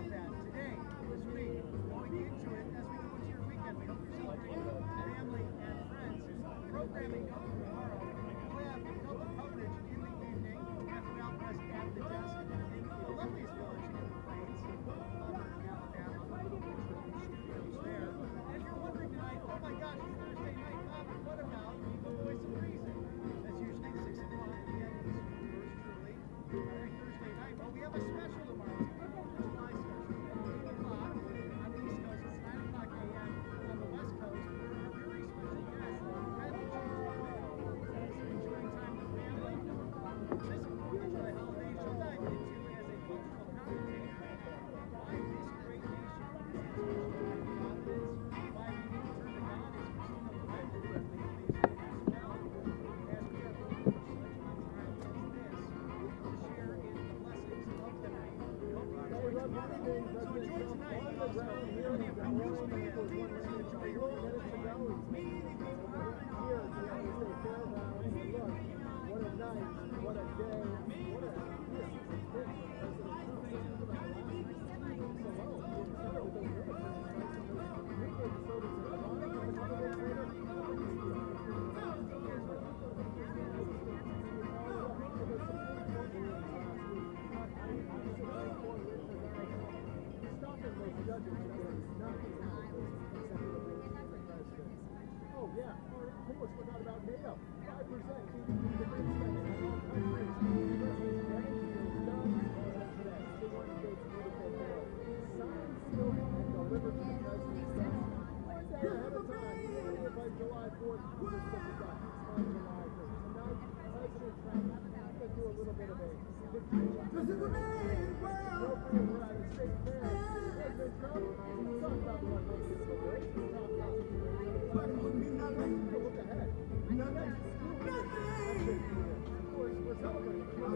of that today, this week, going into it as we go into your weekend. We hope you're celebrating family and friends. Programming going tomorrow. We'll have double coverage in the evening after Southwest at the desk in the loveliest village in the Plains, Alabama, studios there. And if you're wondering tonight, oh my gosh, it's Thursday night, what about the Voice of Reason? That's usually 6 o'clock p.m. Eastern, yours truly, every Thursday night. Well, we have a special tomorrow. It's a 4th of July special. 8 o'clock on the East Coast. It's 9 o'clock a.m. on the West Coast. We're a very special guest, Kylie enjoying time with family. This 4th of July holiday, she'll dive into as a cultural commentator why this great nation is intentional providence, why we need to turn to God as Christina Bible correctly believes in nationality, as we are looking for such a time as this to share in the blessings of liberty. We hope you enjoy tomorrow. So enjoy tonight, but also plenty of good news for you to enjoy your weekend. What a night, what a day, what a oh yeah, of course, forgot about NATO. 5% GDP defense spending in all countries. President's ready, it's done, today. 51 states beautiful bill. Signed, sealed, and delivered to the president's desk. One day ahead of time, here by July 4th, this will be done on July 3rd. Tonight, President Trump going to do a little bit of a victory lap. This is the main world. We're at a state fair. President Trump, talk about what makes it so great. Talk about the but it would mean nothing. Look ahead. Nothing. Of course, we're celebrating. Where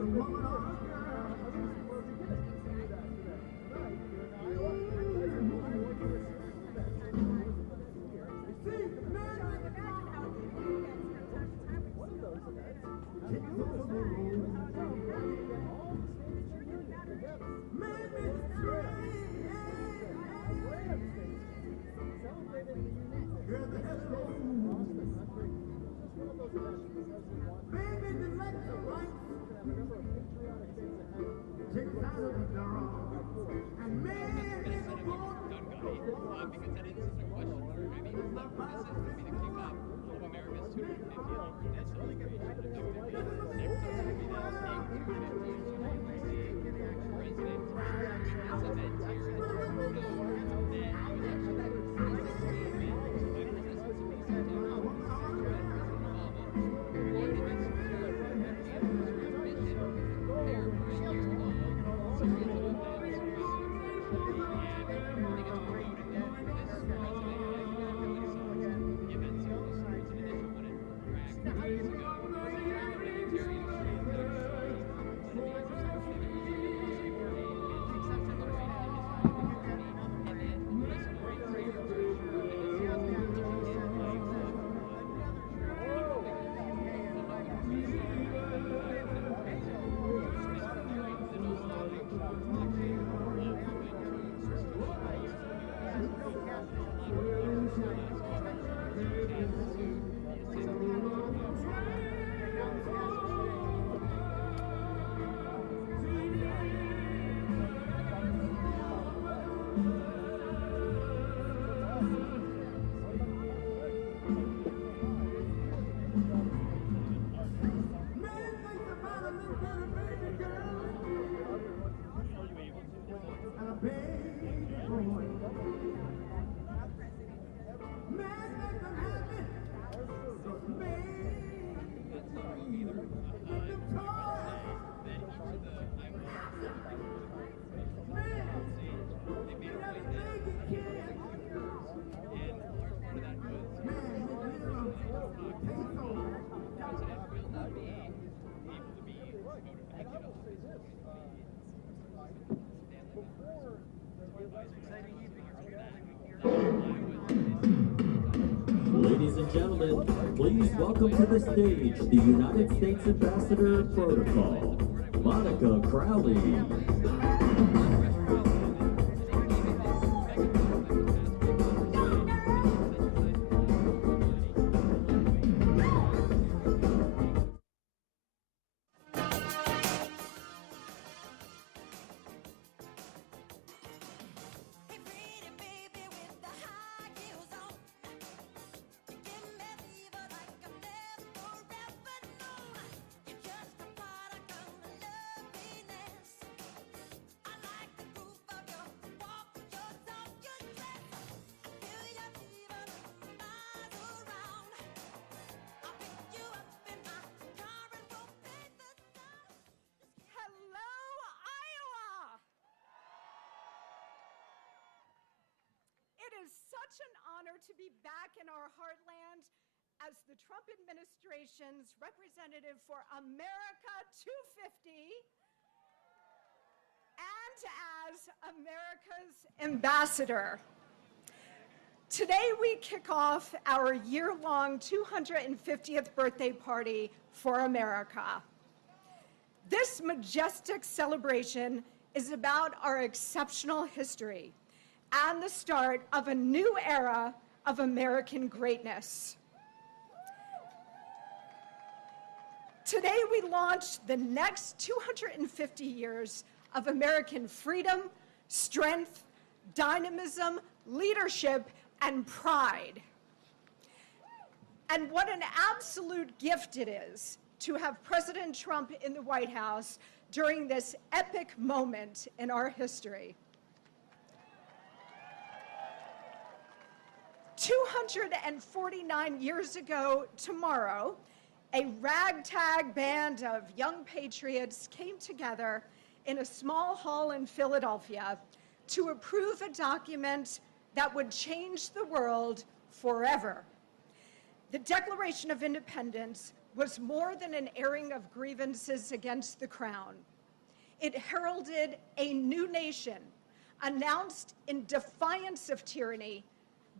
we get it. Do that today. Tonight, here in Iowa, President Biden will do a series of events. One of those events is all the states union together. Celebrating the uniqueness across the country. Just one of those events the president wants to have a number of patriotic things ahead. Because that is a question. Maybe this is the kickoff of America's 250th Presidential Celebration. Next up to be the 250th President. This event here in Ladies and gentlemen, please welcome to the stage the United States Ambassador of Protocol, Monica Crowley. is such an honor to be back in our heartland as the Trump administration's representative for America 250 and as America's ambassador. Today we kick off our year-long 250th birthday party for America. This majestic celebration is about our exceptional history and the start of a new era of American greatness. Today we launch the next 250 years of American freedom, strength, dynamism, leadership, and pride. And what an absolute gift it is to have President Trump in the White House during this epic moment in our history. 249 years ago tomorrow, a ragtag band of young patriots came together in a small hall in Philadelphia to approve a document that would change the world forever. The Declaration of Independence was more than an airing of grievances against the crown. It heralded a new nation, announced in defiance of tyranny,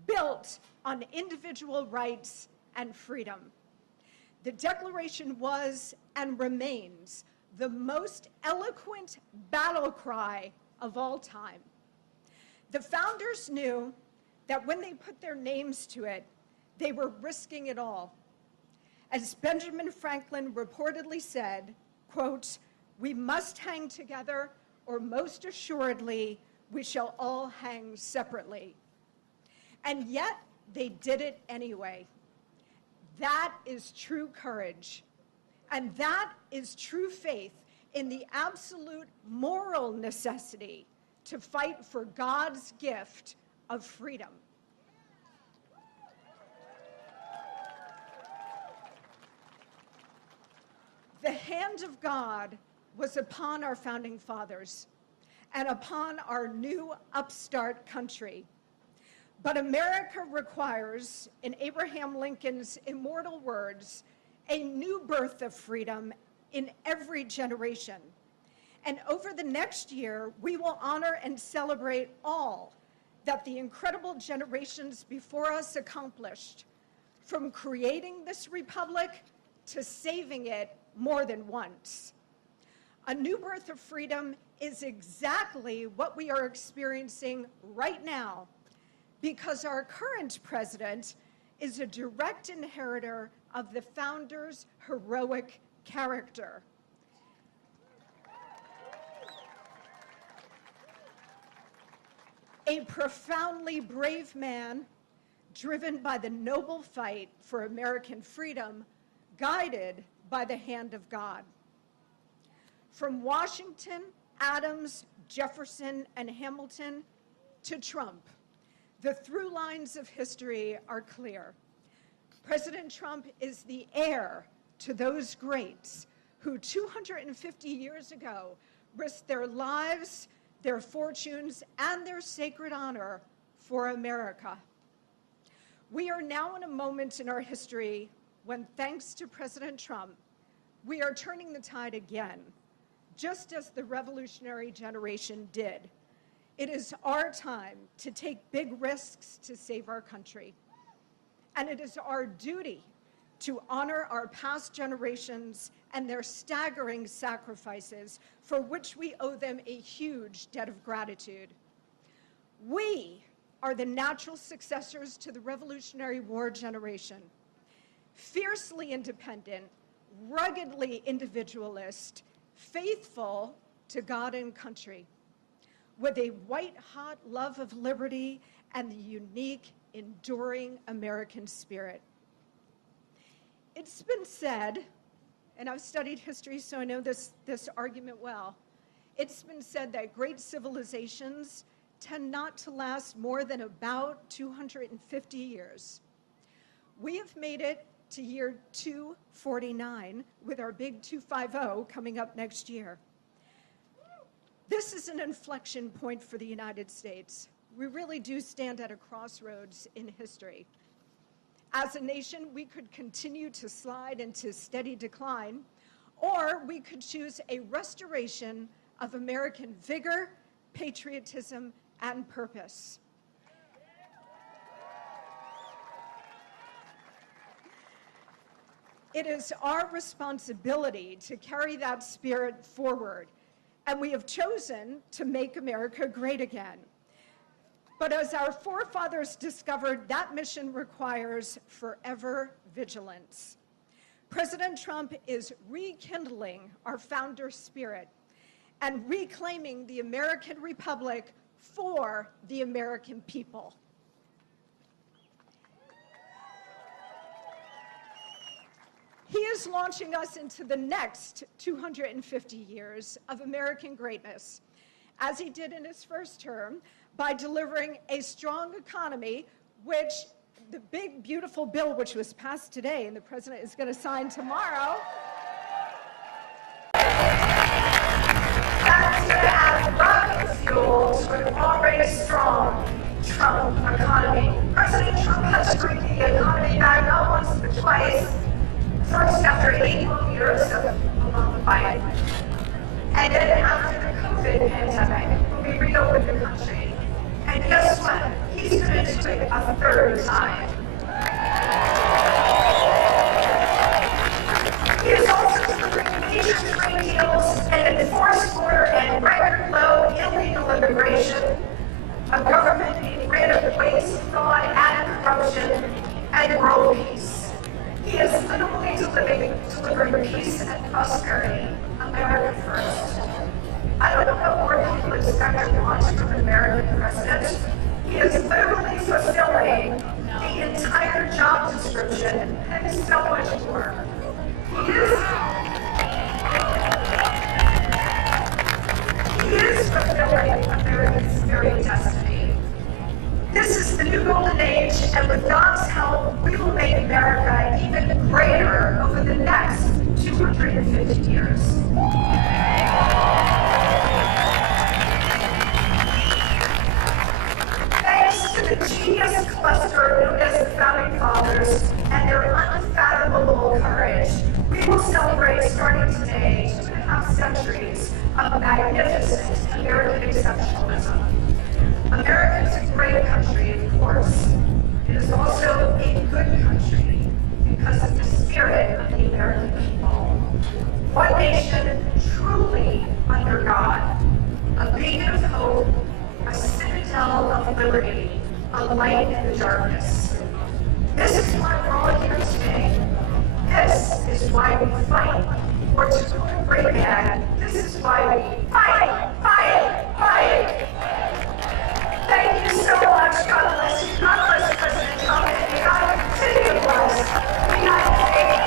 built on individual rights and freedom. The Declaration was and remains the most eloquent battle cry of all time. The founders knew that when they put their names to it, they were risking it all. As Benjamin Franklin reportedly said, quote, "We must hang together, or most assuredly, we shall all hang separately." And yet, they did it anyway. That is true courage. And that is true faith in the absolute moral necessity to fight for God's gift of freedom. The hand of God was upon our founding fathers and upon our new upstart country. But America requires, in Abraham Lincoln's immortal words, a new birth of freedom in every generation. And over the next year, we will honor and celebrate all that the incredible generations before us accomplished, from creating this republic to saving it more than once. A new birth of freedom is exactly what we are experiencing right now, because our current president is a direct inheritor of the founders' heroic character. A profoundly brave man, driven by the noble fight for American freedom, guided by the hand of God. From Washington, Adams, Jefferson, and Hamilton to Trump, the through lines of history are clear. President Trump is the heir to those greats who 250 years ago risked their lives, their fortunes, and their sacred honor for America. We are now in a moment in our history when, thanks to President Trump, we are turning the tide again, just as the revolutionary generation did. It is our time to take big risks to save our country. And it is our duty to honor our past generations and their staggering sacrifices, for which we owe them a huge debt of gratitude. We are the natural successors to the Revolutionary War generation, fiercely independent, ruggedly individualist, faithful to God and country, with a white-hot love of liberty and the unique, enduring American spirit. It's been said, and I've studied history, so I know this argument well, it's been said that great civilizations tend not to last more than about 250 years. We have made it to year 249 with our big 250 coming up next year. This is an inflection point for the United States. we really do stand at a crossroads in history. As a nation, we could continue to slide into steady decline, or we could choose a restoration of American vigor, patriotism, and purpose. It is our responsibility to carry that spirit forward, and we have chosen to make America great again. But as our forefathers discovered, that mission requires forever vigilance. President Trump is rekindling our founder spirit and reclaiming the American Republic for the American people. He is launching us into the next 250 years of American greatness, as he did in his first term, by delivering a strong economy, which the big, beautiful bill, which was passed today and the president is going to sign tomorrow, that's going to add rocket fuel to an already strong Trump economy. President Trump has bring the economy back not once but twice. First, after 8 long years of the fight, and then after the COVID pandemic, when we reopened the country. And guess what? He's going to do it a third time. He is also delivering major trade deals and enforced border and record low illegal immigration, a government being rid of waste, fraud, and corruption, and world peace. He is literally delivering peace and prosperity, America first. I don't know what more people expect or want from an American president. He is literally fulfilling the entire job description and so much more. He is fulfilling America's very destiny. This is the new golden age, and with God's help, we will make America even greater over the next 250 years. Thanks to the genius cluster known as the Founding Fathers and their unfathomable courage, we will celebrate, starting today, 2.5 centuries of magnificent American exceptionalism. America is a great country, of course. It is also a good country because of the spirit of the American people. One nation truly under God, a beacon of hope, a citadel of liberty, a light in the darkness. This is why we're all here today. This is why we fight. Or to quote Reagan, this is why we fight, fight, fight. Thank you so much. God bless you. God bless President Trump, and may God continue to bless the United States.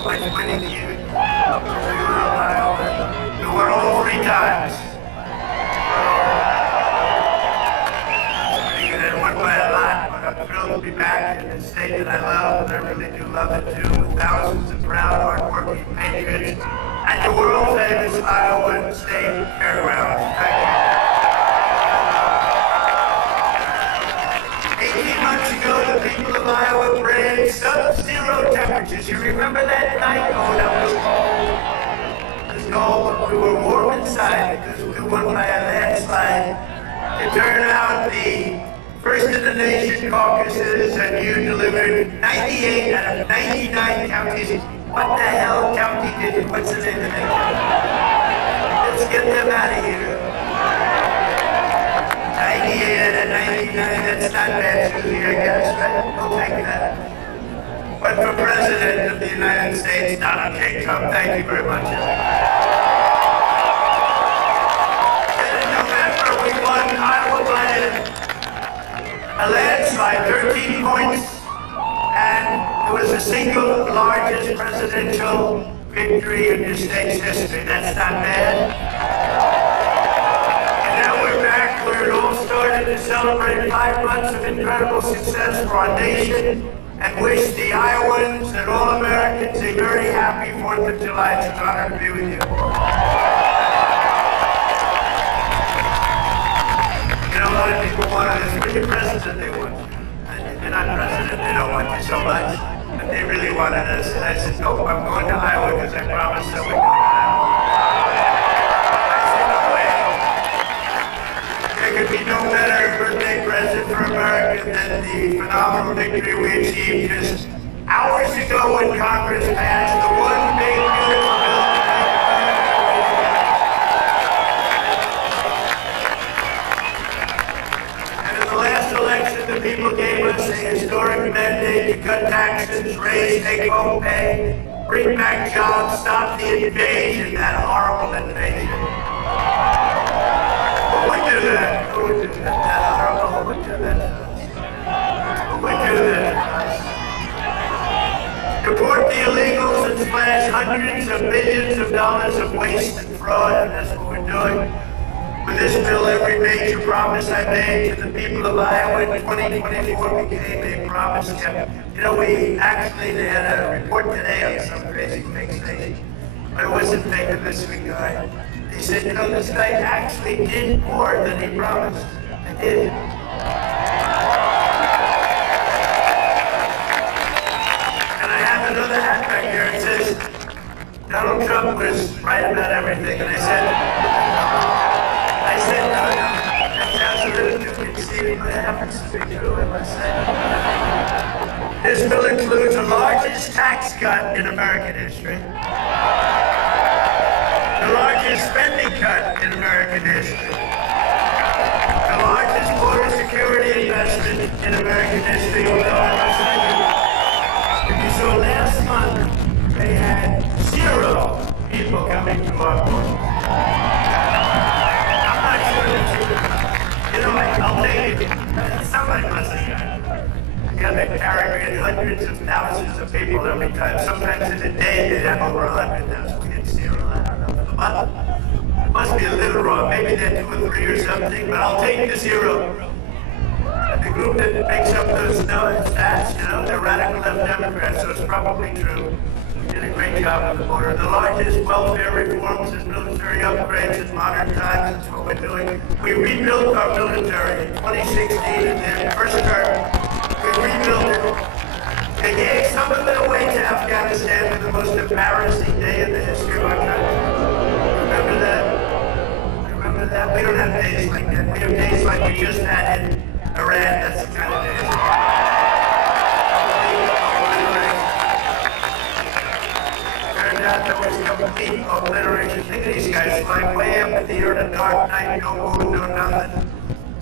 so much money to you. The world 3 times. It went by a lot, but I'm thrilled to be back in the state that I love, and I really do love it too, with thousands of proud, hardworking patriots at the world-famous Iowa State Fairgrounds. Thank you. 18 months ago, the people of Iowa braved sub-zero temperatures. You remember that night? Oh, that was cold. It was cold, but we were warm inside because we won by a landslide. It turned out the first in the nation caucuses, and you delivered 98 out of 99 counties. What the hell county did you? What's the name of that county? Let's get them out of here. 98 out of 99, that's not bad, Susie, I guess, right? We'll take that. But for President of the United States, Donald J. Trump, thank you very much. And in November, we won Iowa by a landslide, 13 points, and it was the single largest presidential victory in your state's history. That's not bad. And now we're back where it all started to celebrate 5 months of incredible success for our nation and wish the Iowans and all Americans a very happy 4th of July. It's an honor to be with you. You know, a lot of people wanted us to be president. They want you. And you're not president. They don't want you so much. But they really wanted us. And I said, no, I'm going to Iowa because I promised that we're going to Iowa. There could be no better birthday present for America than the phenomenal victory we achieved just hours ago when Congress passed the one big beautiful bill. And in the last election, the people gave us a historic mandate to cut taxes, raise take-home pay, bring back jobs, stop the invasion, that horrible invasion. We do that. We do that. We do that. We do that. Deport the illegals and slash hundreds of millions of dollars of waste and fraud, and that's what we're doing. With this bill, every major promise I made to the people of Iowa in 2024 became a promise kept. You know, they had a report today on some crazy fake station, but it wasn't fake in this regard. They said, you know, this guy actually did more than he promised. I did. And I have another hat back here. It says, Donald Trump was right about everything. And I said, no, that sounds a little too conceited, but it happens to be true, I must say. This bill includes the largest tax cut in American history. The largest spending cut in American history. The largest border security investment in American history. If you saw last month, they had 0 people coming to our border. I'm not sure that's true. You know, I'll take it. Somebody must have done it. Yeah, they carry hundreds of thousands of people every time. Sometimes in a day, they have over 100,000. We had 0. It must be a little wrong. Maybe they're 2 or 3 or something, but I'll take the 0. The group that makes up those stats, you know, they're radical left Democrats, so it's probably true. Did a great job on the border. The largest welfare reforms and military upgrades in modern times. That's what we're doing. We rebuilt our military in 2016 in their first term. We rebuilt it. They gave some of it away to Afghanistan for the most embarrassing day in the history of our country. Remember that? Remember that? We don't have days like that. We have days like we just had in Iran. That's the kind of day. Turned out there was complete obliteration. Think of these guys flying way up in the air in a dark night, no moon, no nothing.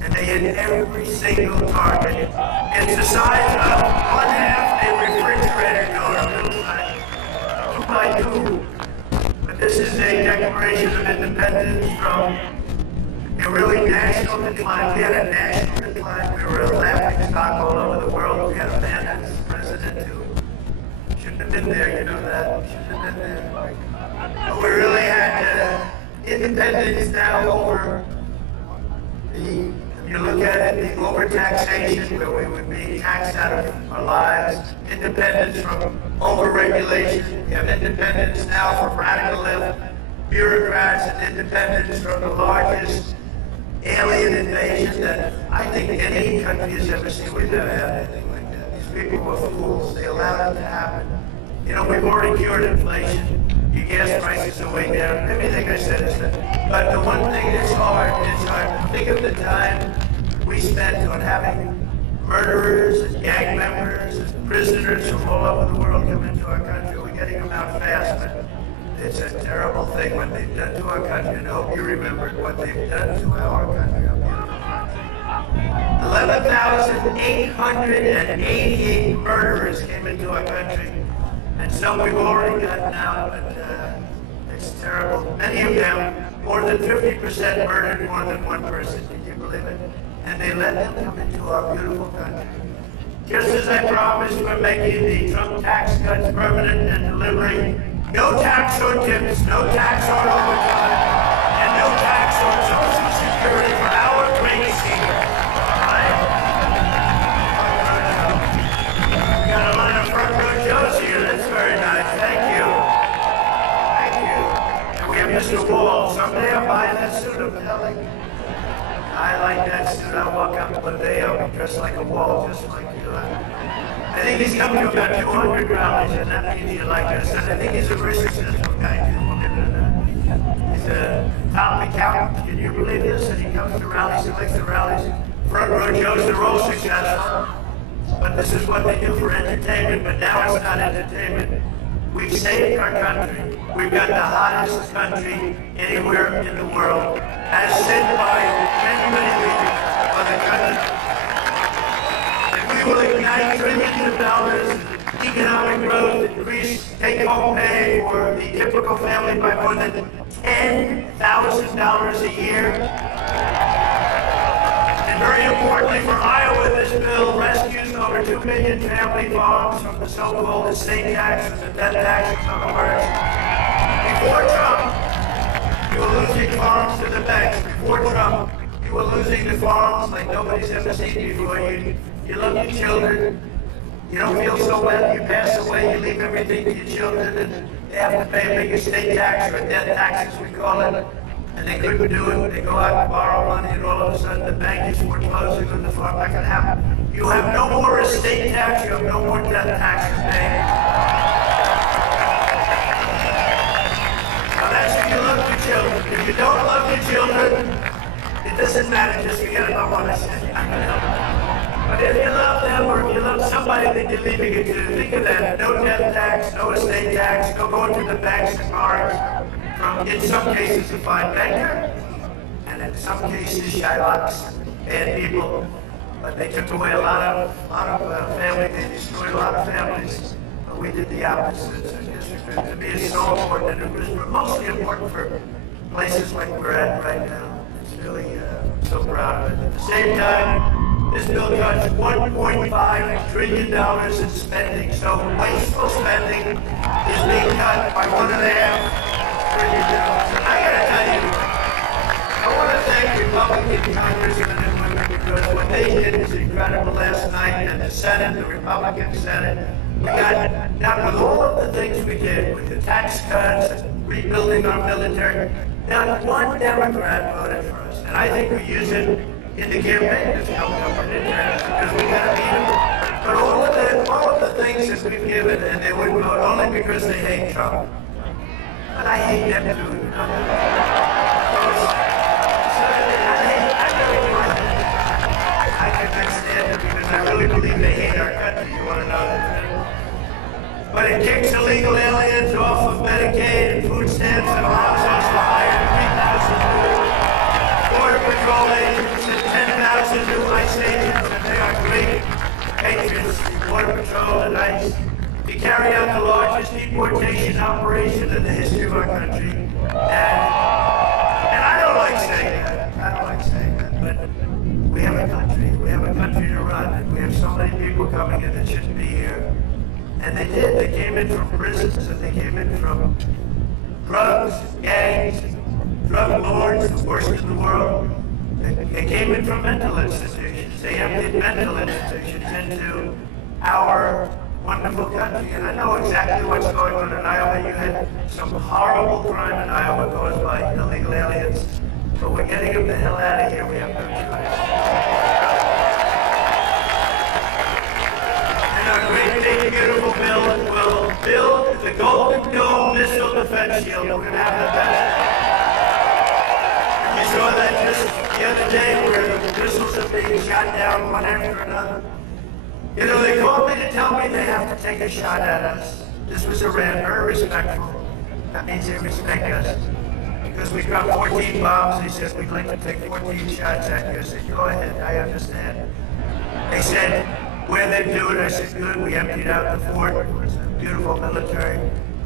And they hit every single target. It's the size of 1/2 a refrigerator door, 2 by 2. But this is a declaration of independence from a really national decline. We had a national decline. We were a laughing stock all over the world. We had a man as president who Shouldn't have been there, you know that. Shouldn't have been there. But we really had independence now over the, if you look at it, the overtaxation, where we would be taxed out of our lives, independence from overregulation. We have independence now from radical left bureaucrats, and independence from the largest alien invasion that I think any country has ever seen. We've never had anything like that. These people were fools. They allowed it to happen. You know, we've already cured inflation. Your gas prices are way down. Everything I said is that. But the one thing that's hard is hard. Think of the time we spent on having murderers and gang members and prisoners from all over the world come into our country. We're getting them out fast, but it's a terrible thing what they've done to our country, and I hope you remember what they've done to our country. 11,888 murderers came into our country, and some we've already gotten out, but it's terrible. Many of them, more than 50% murdered more than one person. Can you believe it? And they let them come into our beautiful country. Just as I promised, we're making the Trump tax cuts permanent and delivering no tax on tips, no tax on overtime, and no tax on Social Security for our great seniors. All right? We got a lot of front row Joes here. That's very nice. Thank you. Thank you. And we have Mr. Wall. Someday I'll buy that suit of Kelly. I like that suit. I'll walk up to the day. I'll be dressed like a wall, just like you. I think he's coming to about 200 rallies, and that means you like us. And I think he's a very successful guy, too. He's a top accountant. Can you believe this? And he comes to rallies, he likes the rallies. Front row Joes are all successful. But this is what they do for entertainment, but now it's not entertainment. We've saved our country. We've got the hottest country anywhere in the world, as said by many, many leaders of the country. We will ignite trillions of dollars, economic growth, increase take-home pay for the typical family by more than $10,000 a year. And very importantly for Iowa, this bill rescues over 2 million family farms from the so-called estate taxes and death taxes on the worst. Before Trump, you were losing farms to the banks. Before Trump, you were losing the farms like nobody's ever seen before. You love your children. You don't feel so well. You pass away. You leave everything to your children, and they have to pay a big estate tax or death tax, as we call it. And they couldn't do it. They go out and borrow money, and all of a sudden the bank is foreclosing on the farm. Not going to happen. You have no more estate tax. You have no more death taxes paid. Now that's if you love your children. If you don't love your children, it doesn't matter. Just forget about what I said. But if you love them, or if you love somebody that you're leaving it to, think of that. No death tax, no estate tax, no going to the banks and borrowing from, in some cases, a fine banker, and in some cases, Shylocks, bad people. But they took away a lot of family. They destroyed a lot of families. But we did the opposite. So to me, it's so important, and it was mostly important for places like we're at right now. It's really so proud of it. At the same time, this bill cuts $1.5 trillion in spending, so wasteful spending is being cut by $1.5 trillion. And I gotta tell you, I want to thank Republican congressmen and women, because what they did was incredible last night in the Senate, the Republican Senate. We got, now with all of the things we did, with the tax cuts, rebuilding our military, not one Democrat voted for us. And I think we use it in the campaign to help them with it, because we got to beat them. But all of the things that we've given, and they wouldn't vote only because they hate Trump. But I hate them too. I can't stand them because I really believe they hate our country. You want to know that? But it kicks illegal aliens off of Medicaid and food stamps and allows us to hire 3,000 Border Patrol agents and 10,000 new ICE agents, and they are great patriots, Border Patrol and ICE, to carry out the largest deportation operation in the history of our country. And I don't like saying that. I don't like saying that, but we have a country. We have a country to run, and we have so many people coming in that shouldn't be here. And they did. They came in from prisons, and they came in from drugs, gangs, drug lords, the worst in the world. They came in from mental institutions. They emptied mental institutions into our wonderful country. And I know exactly what's going on in Iowa. You had some horrible crime in Iowa caused by illegal aliens. But we're getting them the hell out of here. We have no choice. And our great big beautiful bill will build the Golden Dome missile defense shield. We're going to have the best. You saw that just the other day where the missiles are being shot down one after another. You know, they called me to tell me they have to take a shot at us. This was Iran, very respectful. That means they respect us. Because we dropped 14 bombs, they said, we'd like to take 14 shots at you. I said, go ahead, I understand. They said, where they do it, I said, good, we emptied out the fort. It was a beautiful military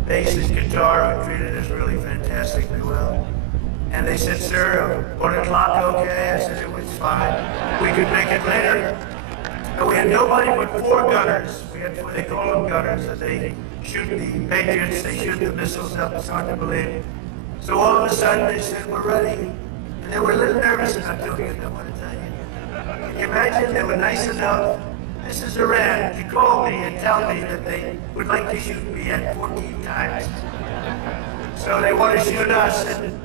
base in Qatar, who treated us really fantastically well. And they said, sir, 1 o'clock okay? I said, it was fine. We could make it later. And we had nobody but 4 gunners. We had, they call them gunners, and they shoot the Patriots, they shoot the missiles up, it's hard to believe. So all of a sudden they said, we're ready. And they were a little nervous about doing it, I want to tell you. Can you imagine? They were nice enough. This is Iran to call me and tell me that they would like to shoot me at 14 times. So they want to shoot us, and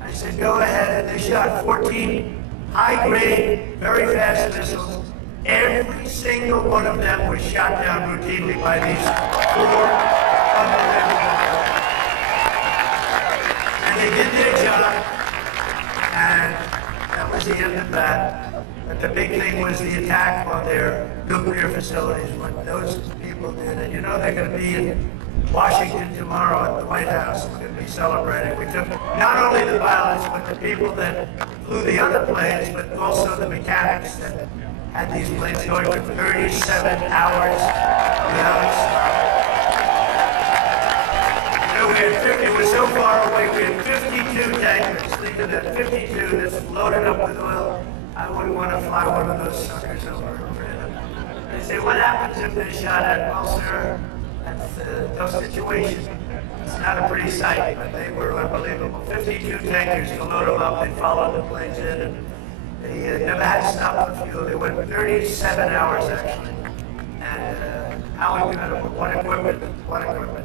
I said, go ahead. And they shot 14 high-grade, very fast missiles. Every single one of them was shot down routinely by these 4 unbelievable. And they did their job, and that was the end of that. But the big thing was the attack on their nuclear facilities, what those people did. And you know they're going to be in Washington tomorrow at the White House. We're going to be celebrating. We took not only the pilots, but the people that flew the other planes, but also the mechanics that had these planes going for 37 hours without stopping. It was so far away, we had 52 tankers. Think of that, 52 that's loaded up with oil. I wouldn't want to fly one of those suckers over. They say, what happens if they shot at? Well, sir, that's those situations. It's not a pretty sight, but they were unbelievable. 52 tankers to load them up. They followed the planes in, and they never had to stop for fuel. They went 37 hours, actually. And how incredible. What equipment.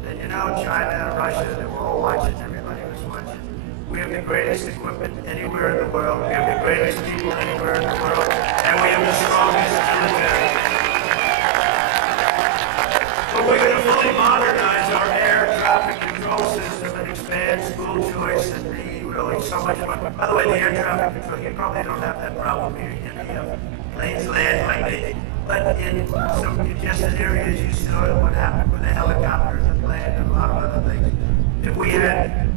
And you know, China, Russia, they were all watching. Everybody was watching. We have the greatest equipment anywhere in the world. We have the greatest people anywhere in the world. And we have the strongest military. But we're going to fully modernize our air traffic control system and expand school choice and be really so much fun. By the way, the air traffic control, you probably don't have that problem here in India. Planes land like they did. But in some congested areas, you saw what happened with the helicopters and plane and a lot of other things. If we had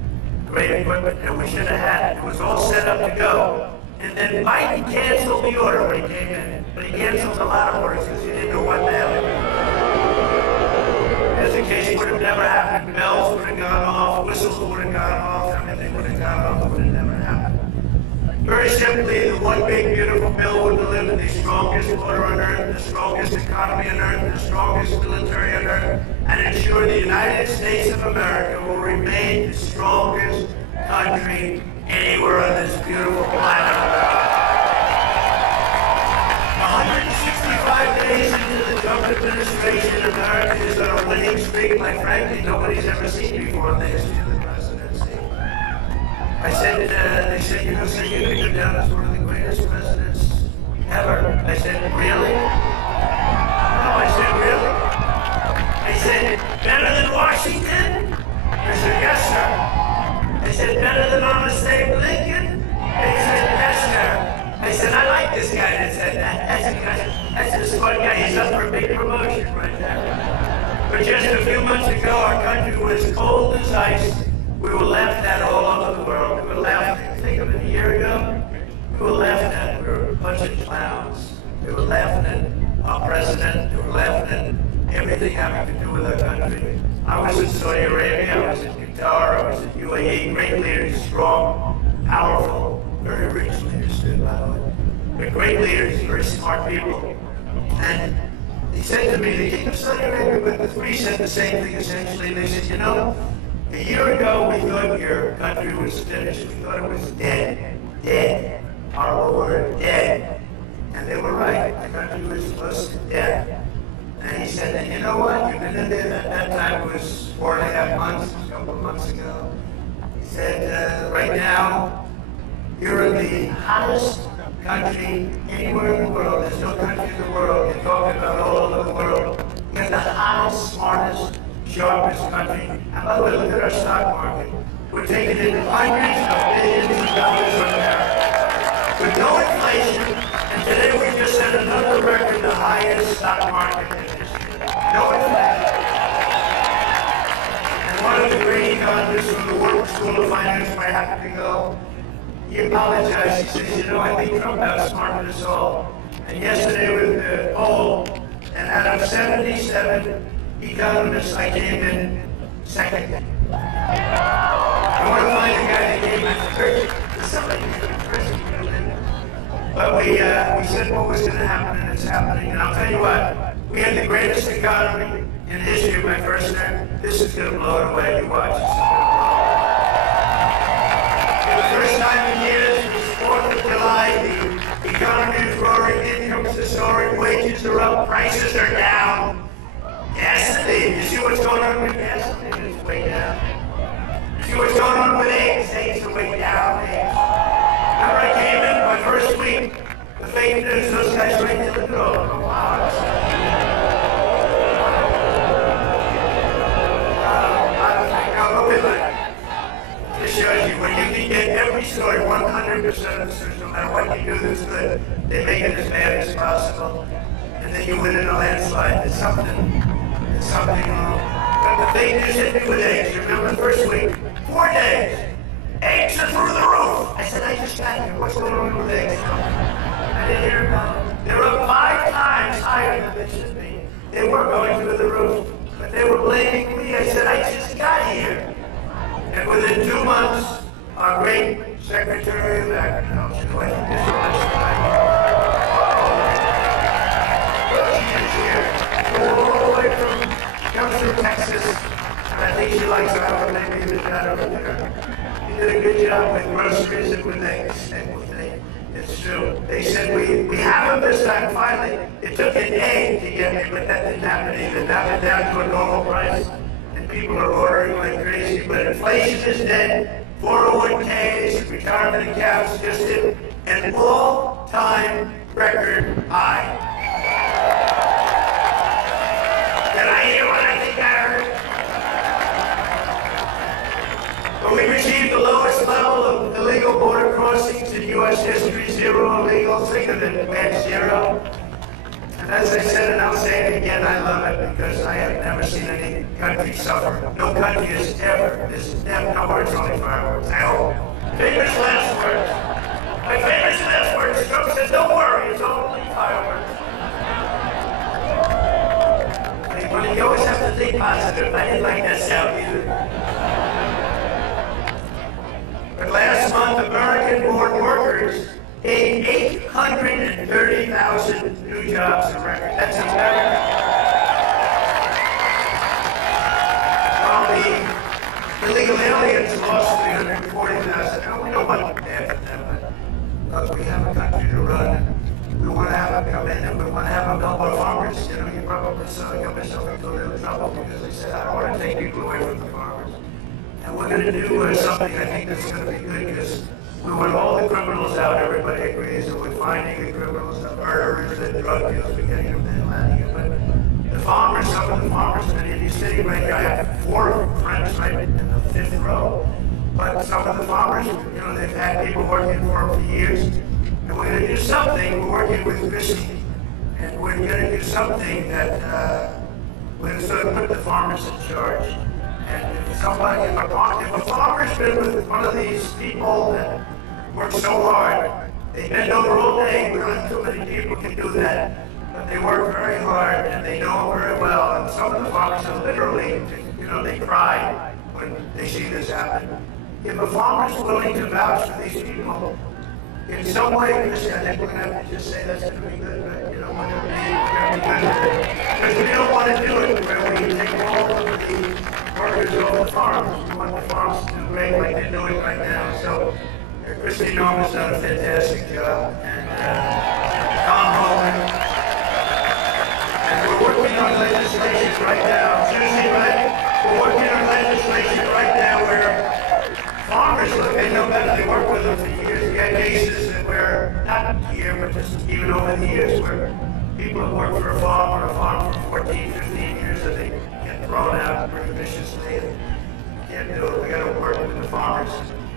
great equipment, and we should have had it. It was all set up to go. And then Biden canceled the order when he came in. But he canceled a lot of orders because he didn't know what the hell it was. As in case it would have never happened. Bells would have gone off, whistles would have gone off, everything would have gone off, it would have never happened. Very simply, the one big beautiful bill would deliver the strongest water on earth, the strongest economy on earth, the strongest military on earth, and ensure the United States of America will remain the strongest country anywhere on this beautiful planet. 165 days into the Trump administration, America is on a winning streak like frankly nobody's ever seen before in the history of the presidency. I said, they said, you know, sir, you're going to go down as one of the greatest presidents ever. I said, really? No, I said, really? They said, better than Washington? I said, yes, sir. They said, better than Honest Abe Lincoln? They said, yes, sir. I said, I like this guy that said that. That's this one guy. He's up for a big promotion right there. But just a few months ago, our country was cold as ice. We were laughed at all over the world. We were laughed at, think of it, a year ago. We were laughed at. We were a bunch of clowns. We were laughing at our president. We were laughing at everything having to do with our country. I was in Saudi Arabia. I was in Qatar. I was in UAE. Great leaders, strong, powerful, very rich leaders too, by the way. But great leaders, very smart people. And He said to me, the king of Saudi Arabia, but the three said the same thing essentially. They said, you know, a year ago we thought your country was finished. We thought it was dead. Dead. Our word, dead. And they were right. The country was close to death. And he said, and you know what? You've been in there. At that time it was 4.5 months, a couple of months ago. He said, right now, you're in the hottest country anywhere in the world. There's no country in the world. You're talking about all over the world. You're the hottest, smartest, sharpest country. And by the way, look at our stock market. We're taking in hundreds of billions of dollars from America. With no inflation, and today we just set another record, the highest stock market in history. No inflation. And one of the great economists from the World School of Finance, where I happen to go, he apologized. He says, you know, I think Trump outsmarted us all. And yesterday with the poll, and out of 77 economists, I came in second. I want to find a guy that came in third. Somebody came in first. But we said what was going to happen, and it's happening. And I'll tell you what, we had the greatest economy in history of my first term. This is going to blow it away. You watch. For the first time in years, it's 4th of July, the economy is roaring, incomes are soaring, wages are up, prices are down. Gasoline, you see what's going on with gasoline? It's way down. You see what's going on with eggs? Eggs are way down. Remember I came in my first week, the fake news, those guys right in the middle. Wow. It shows you when you can get every story 100% of the stories, no matter what you do that's good, they make it as bad as possible. And then you win in a landslide. It's something wrong. But the fake news hit me with eggs. You remember the first week? 4 days. Eggs are through the roof. I said, I just got here. What's going on with eggs? I didn't hear about it. They're up 5 times higher than they should be. They were going through the roof, but they were blaming me. I said, I just got here. And within 2 months, our great Secretary of Agriculture, who I think is all the way from, comes from Texas, and I think she likes our maybe the shadow over there. He did a good job with groceries and with eggs. It's true. They said we have them this time. Finally, it took an egg to get me, but that didn't happen either. Now they're down to a normal price, and people are ordering like crazy. But inflation is dead. 401ks, retirement accounts just hit an all-time record high. Did I hear what I think I heard? But we received the lowest level of illegal border crossings in U.S. history, 0 illegal, think of it, at 0. And as I said, and I'll say it again, I love it because I have never seen any country suffer. No country has ever, there's never, no words, only fireworks. I hope. Famous last words. My famous last words. Trump said, don't worry, it's only fireworks. But you always have to think positive. I didn't like that sound either. But last month, American-born workers gained 830,000 new jobs, a record. That's America. While the illegal aliens lost 340,000. Now, we don't want to pay for them, but we have a country to run. We want to have them come in, and we want to have them help our farmers. You know, you probably saw I got myself into a little trouble because I said, I don't want to take people away from the farmers. And we're going to do something I think that's going to be good because we want all the criminals out. Everybody agrees that we're finding the criminals, the murderers, the drug dealers, we're getting them in Latin. But the farmers, some of the farmers, many of you sitting right here, I have 4 friends right in the 5th row. But some of the farmers, you know, they've had people working for them for years. And we're going to do something. We're working with Christie. And we're going to do something that we're going to sort of put the farmers in charge. And if somebody, if a farmer's been with one of these people that work so hard, they bend over all day, we don't have too many people can do that. But they work very hard and they know very well. And some of the farmers are literally, you know, they cry when they see this happen. If a farmer's willing to vouch for these people, in some way, Christian, I think we're going to have to just say that's going to be good, but, you know, we're going to be good with it. farmers. We want the farms to do great like they're doing right now. So Christy Norman's done a fantastic job. And Tom Holman. And we're working on legislation right now. Susie, right? We're working on legislation right now where farmers, look, they know better. They work with them for years. We had cases where, not here, but just even over the years, where people have worked for a farm for 14, 15 years, and they get thrown out prohibitionally. Can't do it. We got to work with the farmers.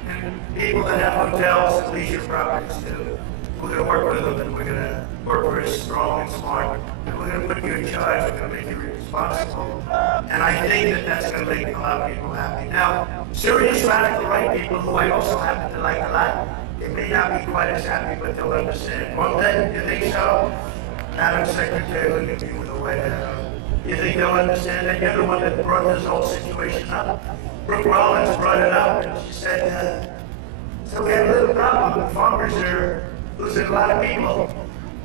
And people that have hotels and leisure properties too. We're going to work with them, and we're going to work very strong and smart. And we're going to put you in charge. We're going to make you responsible. And I think that that's going to make a lot of people happy. Now, serious radical right people who I also happen to like a lot, they may not be quite as happy, but they'll understand. One day, you think so? Madam Secretary, look at you with the White House. You think they'll understand that? You're the one that brought this whole situation up. Brooke Rollins brought it up, and she said, so we have a little problem. The farmers are losing a lot of people.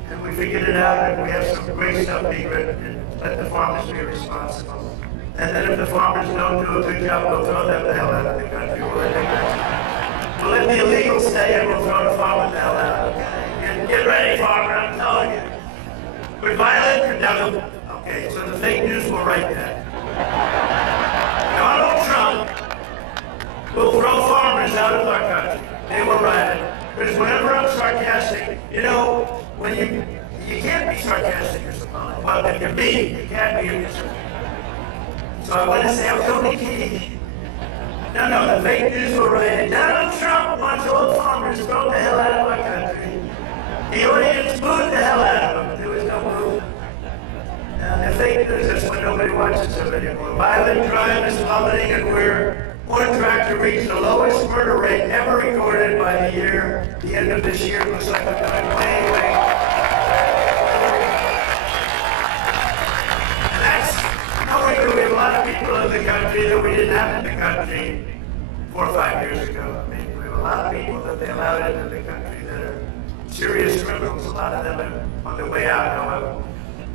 And we figured it out, and we have some great stuff being written, and let the farmers be responsible. And then if the farmers don't do a good job, we'll throw them the hell out of the country. We'll let the illegals stay, and we'll throw the farmers the hell out. Get ready, farmer, I'm telling you. We're violent, we're devil. Okay, so the fake news will write that. Donald Trump will throw farmers out of our country. They will write it. Because whenever I'm sarcastic, you know, when you can't be sarcastic or something. Well, if you're mean, you can't be sarcastic. So I want to say I'm totally kidding. No, the fake news will write it. Donald Trump wants all farmers thrown the hell out of our country. The audience booed the hell out of them. There was no boo. The fake news is when nobody watches them anymore. Violent crime is plummeting, and we're on track to reach the lowest murder rate ever recorded by the end of this year. Looks like we're going way. And that's how we do. We have a lot of people in the country that we didn't have in the country 4 or 5 years ago. I mean, we have a lot of people that they allowed into the country that are serious criminals. A lot of them are on their way out, however.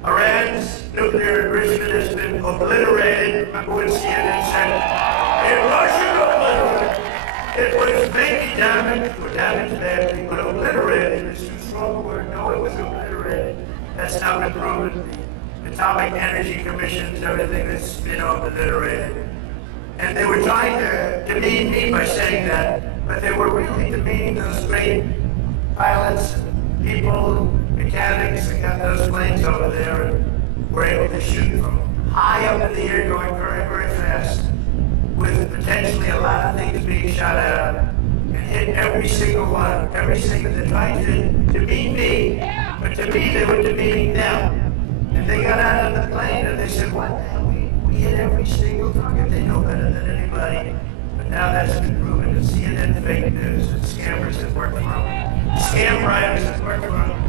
Iran's nuclear enrichment has been obliterated. Remember when CNN said, it wasn't obliterated. It was maybe damaged or damaged badly, but obliterated is too strong a word. No, it was obliterated. That's now been proven. The Atomic Energy Commissions, everything that's been obliterated. And they were trying to demean me by saying that, but they were really demeaning those great pilots, people, mechanics that got those planes over there and were able to shoot from high up in the air, going very, very fast, with potentially a lot of things being shot at them, and hit every single one. They're trying to demean me, but to me they were demeaning them. And they got out of the plane and they said, what the hell, we hit every single target. They know better than anybody. But now that's been proven. It's CNN fake news, and scammers that work for them. Scam writers that work for them.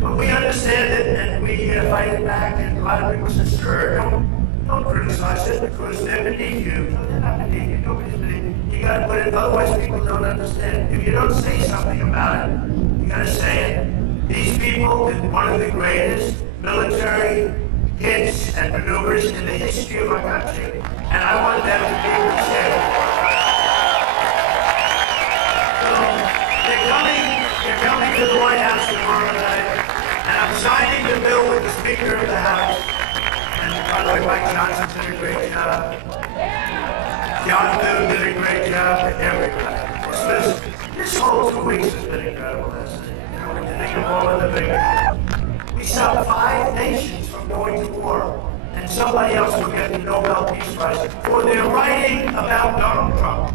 But we understand it, and we fight it back, and a lot of people say, sure, don't criticize it because they're beneath you. No, they're not beneath you. Nobody's beneath you. You got to put it, otherwise people don't understand. If you don't say something about it, you got to say it. These people did one of the greatest military hits and maneuvers in the history of our country, and I want them to be respected. So, they're coming to the White House tomorrow night. And I'm signing the bill with the Speaker of the House. And by the way, Mike Johnson did a great job. John Liu did a great job. And everybody. This whole 2 weeks has been incredible. When you think of all of the big, we stopped 5 nations from going to war. And somebody else will get the Nobel Peace Prize for their writing about Donald Trump.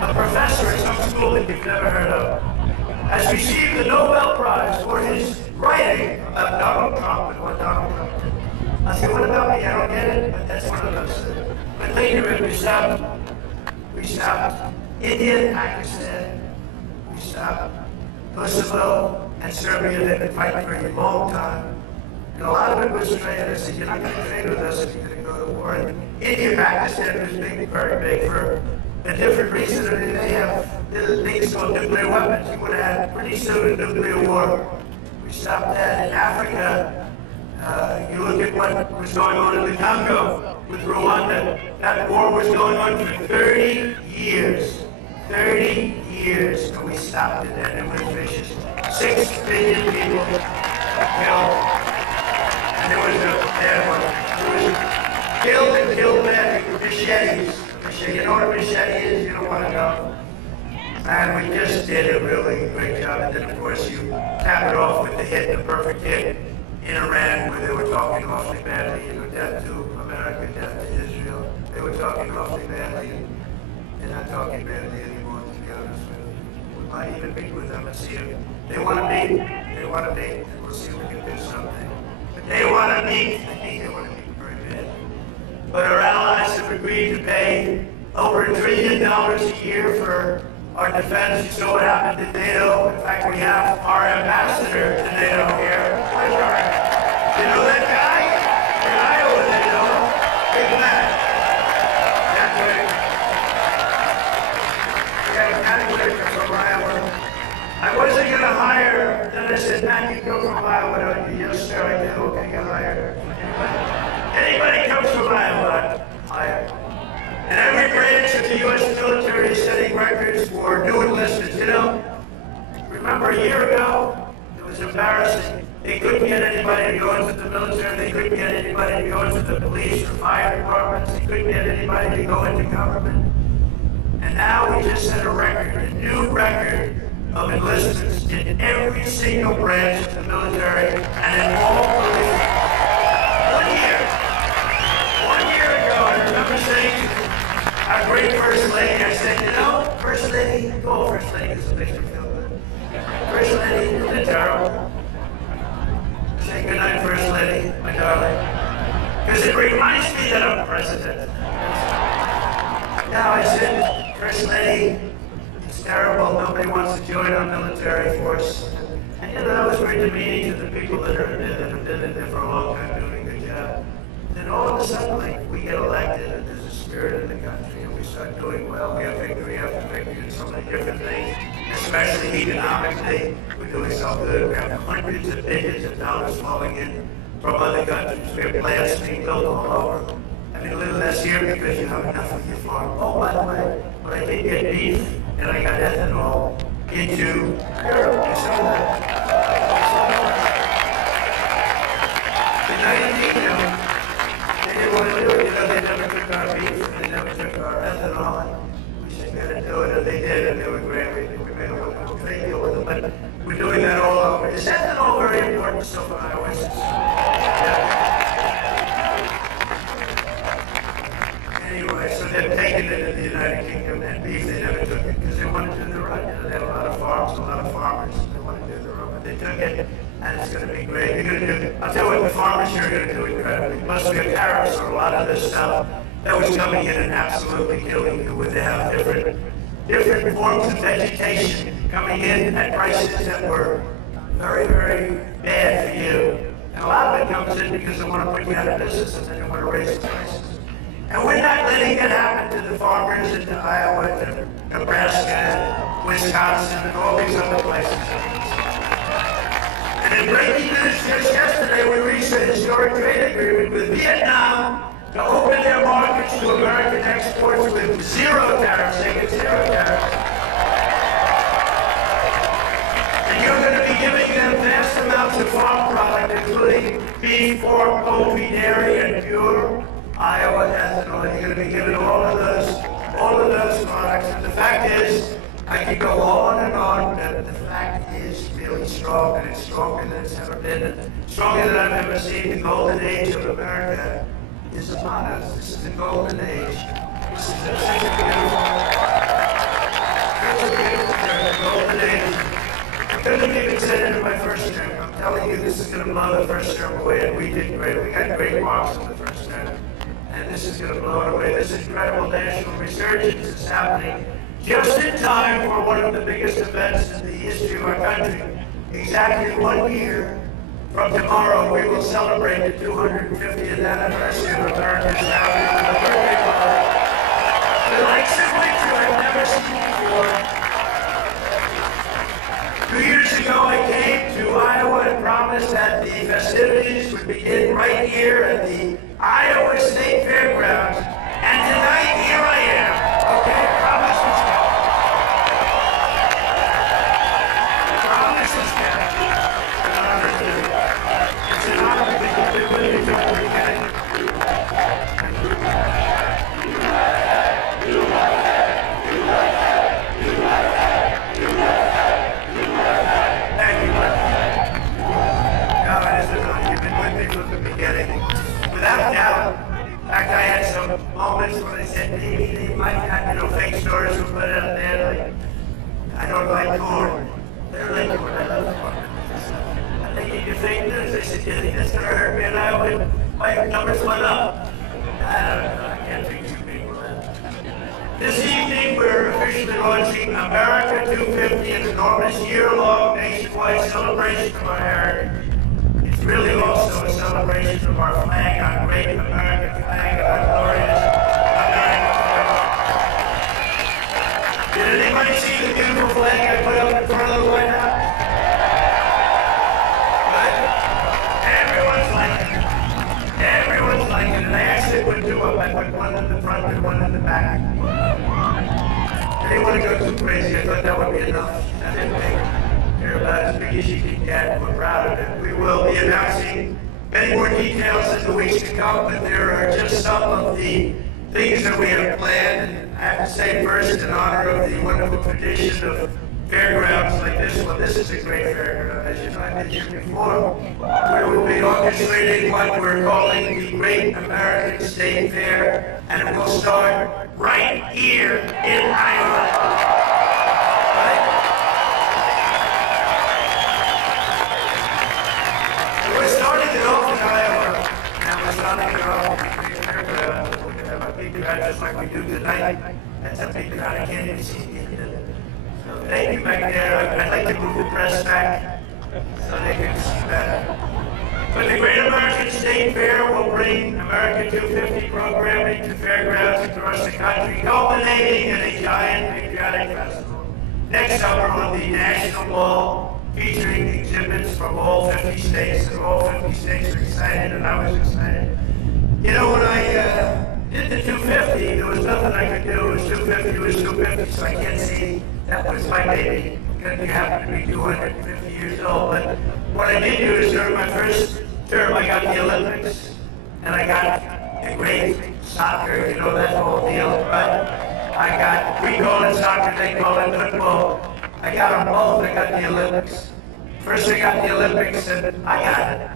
A professor at some school that you've never heard of has received the Nobel Prize for his writing about Donald Trump and what Donald Trump did. I said, what about me? I don't get it, but that's one of those. But later we stopped India, Pakistan, we stopped Kosovo and Serbia. They've been fighting for a long time. And a lot of it was trade. I said, you're not going to trade with us if you're going to go to war. And India, Pakistan was big, very big for a different reason. I mean, they have things called nuclear weapons. You would have had pretty soon a nuclear war. We stopped that. In Africa, You look at what was going on in the Congo with Rwanda. That war was going on for 30 years. 30 years till we stopped it, and it was vicious. 6 billion people killed. And there was a bad one. It was killed badly with machetes. You know what a machete is? You don't want to know. And we just did a really great job. And then, of course, you cap it off with the hit, the perfect hit in Iran, where they were talking awfully badly, death to America, death to Israel. They were talking awfully badly. They're not talking badly anymore, to be honest with you. We might even meet with them and see if they want to meet. They want to meet. We'll see if we can do something. But they want to meet. I think they want to meet very bad. But our allies have agreed to pay over $1 trillion a year for our defense. You saw what happened to NATO. In fact, we have our ambassador to NATO here. You know that guy? In Iowa, they know him. Big man. That's right. Yeah, Matt Whitaker from Iowa. I wasn't going to hire, then I said, Matt, you come from Iowa, don't you? Yes, sir, I do. Okay, get hired. Anybody comes from Iowa, hire. And every branch of the U.S. military is setting records for new enlistments. You know, remember a year ago, it was embarrassing. They couldn't get anybody to go into the military. They couldn't get anybody to go into the police or fire departments. They couldn't get anybody to go into government. And now we just set a record, a new record of enlistments in every single branch of the military and in all police. 1 year ago, I remember saying to our great First Lady, I said, you know, First Lady, go First Lady, because it makes me feel good. First Lady, isn't it terrible? Say good night, First Lady, my darling. Because it reminds me that I'm president. Now I said, First Lady, it's terrible. Nobody wants to join our military force. And you know, that was very demeaning to the people that have been in there for a long time doing a good job. Then all of a sudden, like, we get elected and there's a spirit in the country and we start doing well. We have victory after victory in so many different things, especially economically. We're doing so good. We have hundreds of billions of dollars flowing in from other countries. We have plants being built all over. I mean, a little less here because you have enough of your farm. Oh, by the way, when I did get beef and I got ethanol into Europe, you saw that. The United Kingdom, they didn't want to do it. You know, they never took our beef and they never took our ethanol. We said, we got to do it, and they did, and they were great. We made a wonderful trade deal with them, but we're doing that all over. Is ethanol very important still for Iowans? Yeah. Anyway, so they've taken it in the United Kingdom, and beef, they never took it because they wanted to do the right. You know, they have a lot of farms, a lot of farmers. They want to do the right, but they took it, and it's going to be great. They're going to do, I'll tell you what, the farmers here are going to do incredibly. Plus, we have tariffs on a lot of this stuff that was coming in and absolutely killing you, where they have different forms of vegetation coming in at prices that were very, very bad for you. And a lot of it comes in because they want to put you out of business and they want to raise the prices. And we're not letting it happen to the farmers in Iowa, to Nebraska, Wisconsin, and all these other places. And in breaking news just yesterday, we reached a historic trade agreement with Vietnam to open their markets to American exports with zero tariffs. They get zero tariffs. And you're going to be giving them vast amounts of farm product, including beef, pork, poultry, dairy, and pure Iowa ethanol. You're going to be giving all of those products. And the fact is, I could go on and on, but the fact is really strong, and it's stronger than it's ever been, and stronger than I've ever seen. The golden age of America is upon us. This is the golden age. This is the golden age. I couldn't have even said it in my first term. I'm telling you, this is going to blow the first term away, and we did great. We got great marks in the first term, and this is going to blow it away. This incredible national resurgence is happening just in time for one of the biggest events in the history of our country. Exactly 1 year from tomorrow, we will celebrate the 250th anniversary of America's founding with a birthday party. The likes of which I've never seen before. 2 years ago, I came to Iowa and promised that the festivities would begin right here at the Iowa State Fairgrounds. And tonight, here I am. Okay, promise was kept. Promise was kept. It's an honor to be with you again. Without doubt. In fact, I had some moments when I said maybe they might have, fake stories to put out there, like, I don't like corn. They're like corn, I love corn. I think you can fake news. I said, yeah, that's gonna hurt me, and my numbers went up. I don't know, I can't think too people. This evening, we're officially launching America 250, an enormous year-long nationwide celebration of our heritage. It's really also a celebration of our flag, our great American flag, our glorious American flag. Did anybody see the beautiful flag I put up in front of the White House? Good. Everyone's liking it. Everyone's liking it. I actually put two up. I put one in the front and one in the back. I didn't want to go too crazy. I thought that would be enough. I didn't think. They're about as big as you can get. We're proud of it. We will be announcing many more details in the weeks to come, but there are just some of the things that we have planned. And I have to say first, in honor of the wonderful tradition of fairgrounds like this one, this is a great fairground, as you know, I mentioned before. We will be orchestrating what we're calling the Great American State Fair, and it will start right here in Iowa. We're starting it off in Iowa, and we're starting it off with a big crowd. We're going to have a big crowd just like we do tonight. That's a big crowd. I can't even see it. So thank you back there. I'd like to move the press back so they can see better. But the Great American State Fair will bring America 250 programming to fairgrounds across the country, culminating in a giant patriotic festival. Next up on the National Mall, featuring exhibits from all 50 states, and all 50 states are excited, and I was excited. You know, when I did the 250, there was nothing I could do. It was 250, it was 250, so I can't see. That was my baby, because you happen to be 250 years old. But what I did do is during my first term, I got the Olympics, and I got the great soccer, you know, that whole deal. But we call it soccer, they call it football. I got them both. I got the Olympics. First I got the Olympics, and I got it.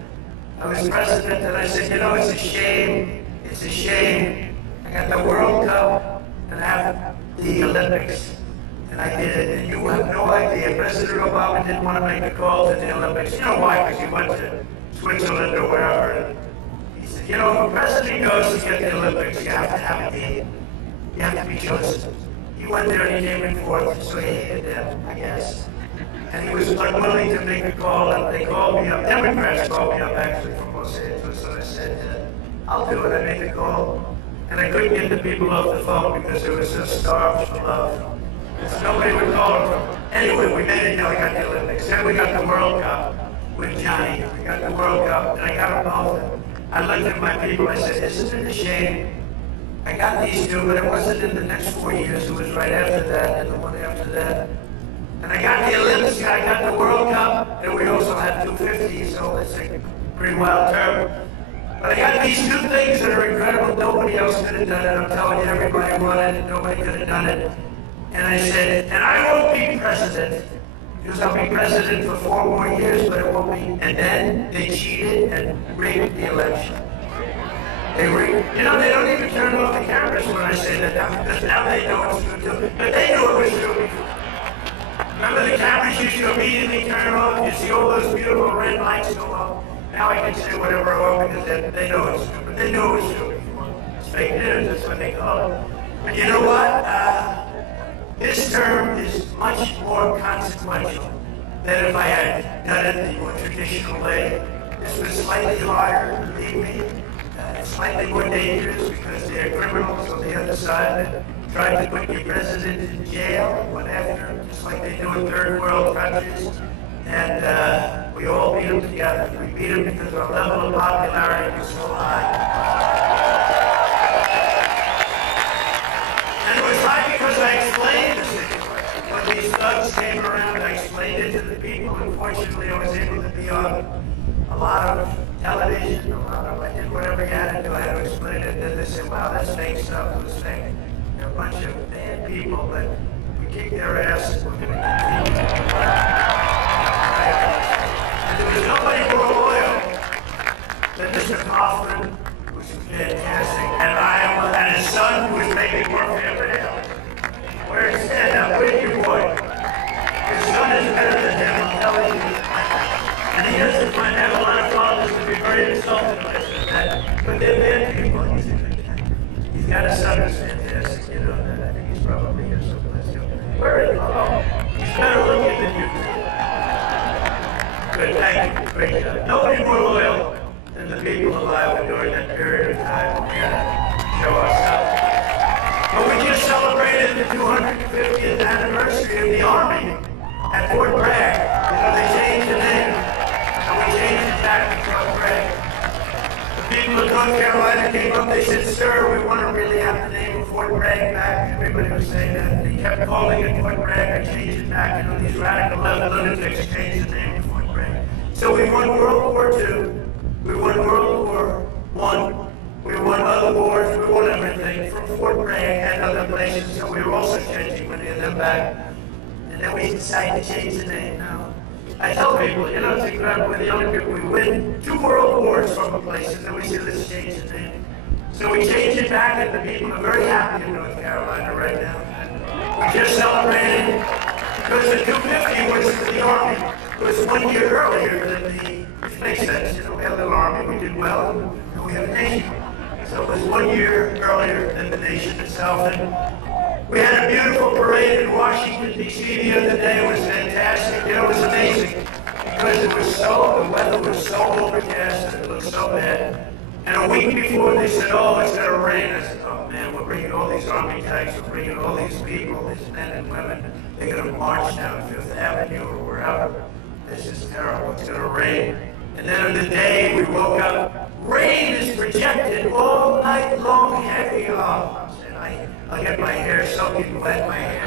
I was president, and I said, you know, it's a shame. It's a shame. I got the World Cup, and I have the Olympics. And I did it, and you have no idea. President Obama didn't want to make the call to the Olympics. You know why? Because he went to Switzerland or wherever. And he said, you know, if a president goes to get the Olympics, you have to have a game. You have to be chosen. He went there and he came in fourth, so he hated them, I guess. And he was unwilling to make a call, and they called me up. Democrats called me up, actually, from Los Angeles, so I said, I'll do it. I made the call. And I couldn't get the people off the phone because it was just starved for love. So nobody would call them. Anyway, we made it, I got the Olympics. Then we got the World Cup with Johnny. We got the World Cup, and I got them both. I looked at my people, I said, isn't it a shame? I got these two, but it wasn't in the next 4 years. It was right after that and the one after that. And I got the Olympics, and I got the World Cup, and we also had 250, so it's a pretty wild term. But I got these two things that are incredible. Nobody else could have done it. I'm telling you, everybody wanted it. Nobody could have done it. And I said, and I won't be president, because I'll be president for 4 more years, but it won't be. And then they cheated and rigged the election. They rigged. You know, they don't even turn off the cameras when I say that now, because now they know it's true too. But they knew it was true before. Remember the cameras used to immediately turn off? You see all those beautiful red lights go off. Now I can say whatever I want because they know it's true. But they knew it was true before. It's fake news, that's what they call it. But you know what? This term is much more consequential than if I had done it the more traditional way. This was slightly harder, believe me. Slightly more dangerous because there are criminals on the other side that tried to put the president in jail and went after him, just like they do in third world countries. And we we all beat them together. We beat them because our level of popularity was so high. And it was high because I explained the situation. When these thugs came around, I explained it to the people. Unfortunately, I was able to be on a lot of television, I did whatever you had to do. I had to explain it. And they said, wow, that's fake stuff. It was fake. They're a bunch of bad people, but we kicked their ass. And we're going to continue. And there was nobody more loyal than Mr. Kaufman, which was fantastic, and Iowa, and his son, who was making more family help. Where's Stand Up? Where's your boy? His son is better than him, I'm telling you. And he doesn't find that a lot of fathers to be very insulted by that. But they're bad people. He's got a son who's fantastic, you know, and I think he's probably here someplace. Where is he? Oh, he's better looking than you. Good, thank you. Great job. Nobody more loyal than the people alive during that period of time. We gotta show ourselves. But we just celebrated the 250th anniversary of the Army at Fort Bragg. You know, they changed the name. And we changed it back to Fort Bragg. The people of North Carolina came up, they said, sir, we want to really have the name of Fort Bragg back. Everybody was saying that. They kept calling it Fort Bragg and changed it back. You know, these radical lunatics changed the name of Fort Bragg. So we won World War II. We won World War I. We won other wars. We won everything from Fort Bragg and other places. So we were also changing many of them back. And then we decided to change the name now. I tell people, you know, think about with the young people, we win 2 world wars from a place, and then we say, let's change the name. So we changed it back, and the people are very happy in North Carolina right now. We just celebrated, because the 250 was the Army. It was 1 year earlier than which makes sense. You know, we had the Army, we did well, and we had a nation. So it was 1 year earlier than the nation itself. And we had a beautiful parade in Washington, D.C. the other day. It was fantastic. You know, it was amazing because the weather was so overcast and it looked so bad. And a week before they said, oh, it's going to rain. I said, oh man, we're bringing all these Army tanks, we're bringing all these people, these men and women. They're going to march down Fifth Avenue or wherever. This is terrible. It's going to rain. And then on the day we woke up, rain is projected all night long, heavy. Oh, I'll get my hair soaking wet, my hair.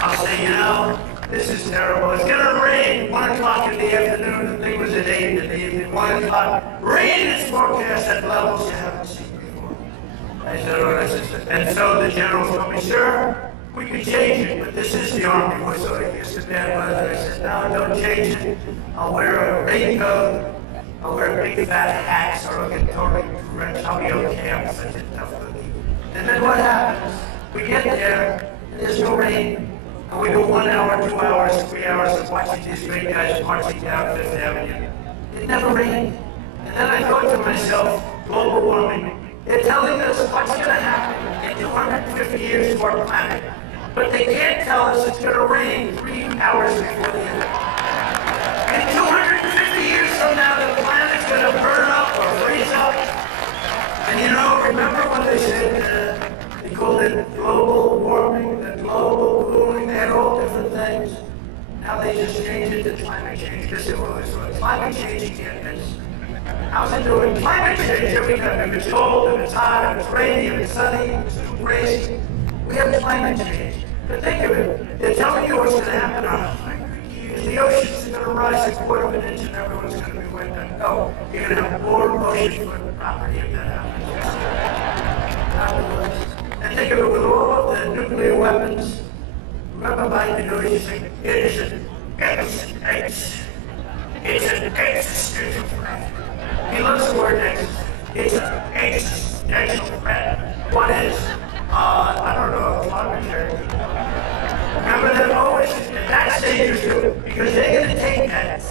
I'll say, you know, this is terrible. It's gonna rain 1 o'clock in the afternoon. The thing was at 8 in the evening. 1 o'clock. Rain is forecast at levels you haven't seen before. I said, oh, this is it. And so the general told me, sir, we can change it, but this is the Army. So I used to bad weather. I said, no, don't change it. I'll wear a raincoat. I'll wear big fat hats, or I'll get totally drenched. I'll be okay. I'm such a tough cookie. And then what happens? We get there, and there's no rain. And we go 1 hour, 2 hours, 3 hours of watching these great guys marching down Fifth Avenue. It never rained. And then I thought to myself, global warming. They're telling us what's going to happen in 250 years to our planet. But they can't tell us it's going to rain 3 hours before the end. In 250 years from now, the planet's going to burn up or freeze up. And you know, remember when they said, they called it global warming, the global cooling, they had all different things. Now they just changed it to climate change, because it was climate change again. How's it doing? Climate change every time. If it's cold, if it's hot, if it's rainy, if it's sunny, if it's too crazy. We have climate change. But think of it. They're telling you what's going to happen in 100 years. The oceans are going to rise a quarter of an inch and everyone's going to be wiped out. No, you're going to have more oceanfront property if that happens. And think of it with all of the nuclear weapons. Remember Biden, you know, he's saying, it's an existential threat. He loves the word existential. It's an existential threat. What is? I don't know, climate change. Remember that always, that's dangerous too, because they're going to take that,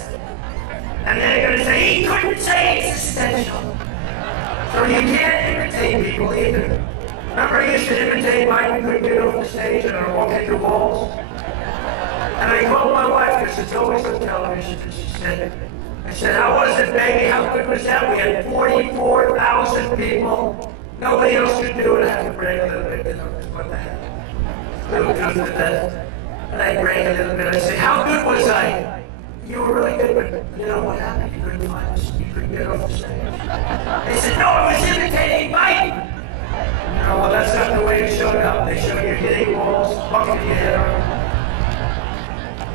and they're going to say, he couldn't say existential. So you can't imitate people either. Remember I used to imitate Biden, couldn't get off the stage, and I walk into walls? And I called my wife, because it's always on television, and she said, I said, how was it, baby? How good was that? We had 44,000 people Nobody else could do it. I have to brag a little bit, you know, what the heck. Little truth to that. And I brag a little bit. I say, how good was I? You were really good, but you know what happened? You couldn't find us. You couldn't get off the stage. They said, no, I was imitating Mike. No, well, that's not the way it showed up. They showed you hitting walls, bumping your head around.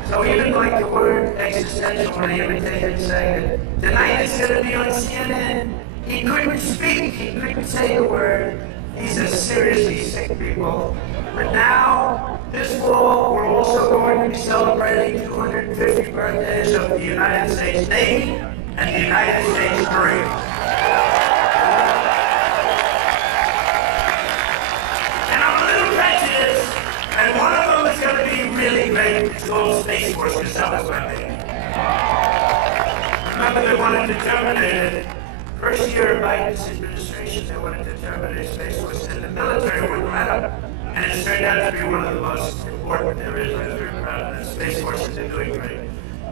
So even like the word existential when he imitated saying that tonight is going to be on CNN, he couldn't speak, he couldn't say a word. These are seriously sick people. But now, this fall, we're also going to be celebrating 250 birthdays of the United States Navy and the United States Marines. And one of them is going to be really great. It's called Space Force, because that was my baby. Remember, they wanted to terminate it. First year of Biden's administration, they wanted to terminate Space Force, and the military wouldn't let them. And it's turned out to be one of the most important there is. I'm very proud of that. Space Force is doing great.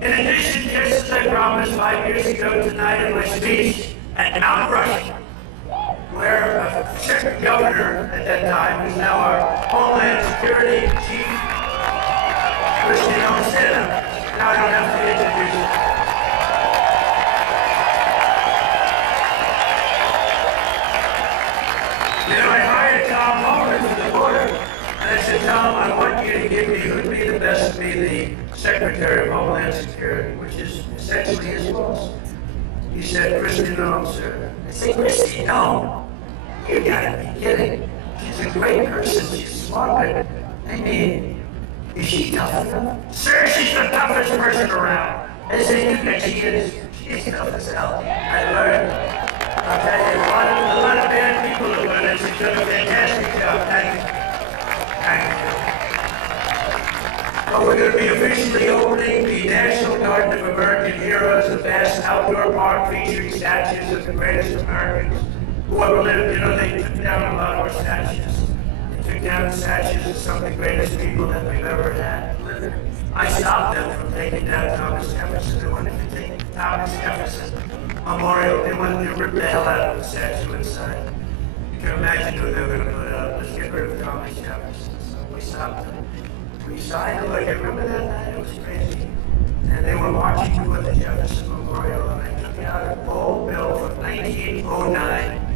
In addition, just as I promised 5 years ago tonight in my speech at Mount Rushmore, where a certain governor at that time, who's now our Homeland Security Chief, Christian Olsen. Now I don't have to introduce him. Then I hired Tom Homan for the border, and I said, Tom, I want you to give me who would be the best to be the Secretary of Homeland Security, which is essentially his boss. He said, Christian Olsen. I said, Christian, no. You gotta be kidding. She's a great person. She's smart. I mean, is she tough enough? Sir, she's the toughest person around. I say, you think she is? She's tough as hell. I learned. I'll tell you, a lot of bad people have learned. She's done a fantastic job. Thank you. Thank you. Well, we're going to be officially opening the National Garden of American Heroes, a vast outdoor park featuring statues of the greatest Americans who ever lived. You know, they took down a lot of our statues. They took down the statues of some of the greatest people that we've ever had living. I stopped them from taking down Thomas Jefferson. They wanted to take Thomas Jefferson Memorial. They wanted to rip the hell out of the statue inside. You can imagine who they were going to put up. Let's get rid of Thomas Jefferson. So we stopped them. We signed it. Like, I remember that night. It was crazy. And they were marching toward the Jefferson Memorial, and I took out an old bill from 1909.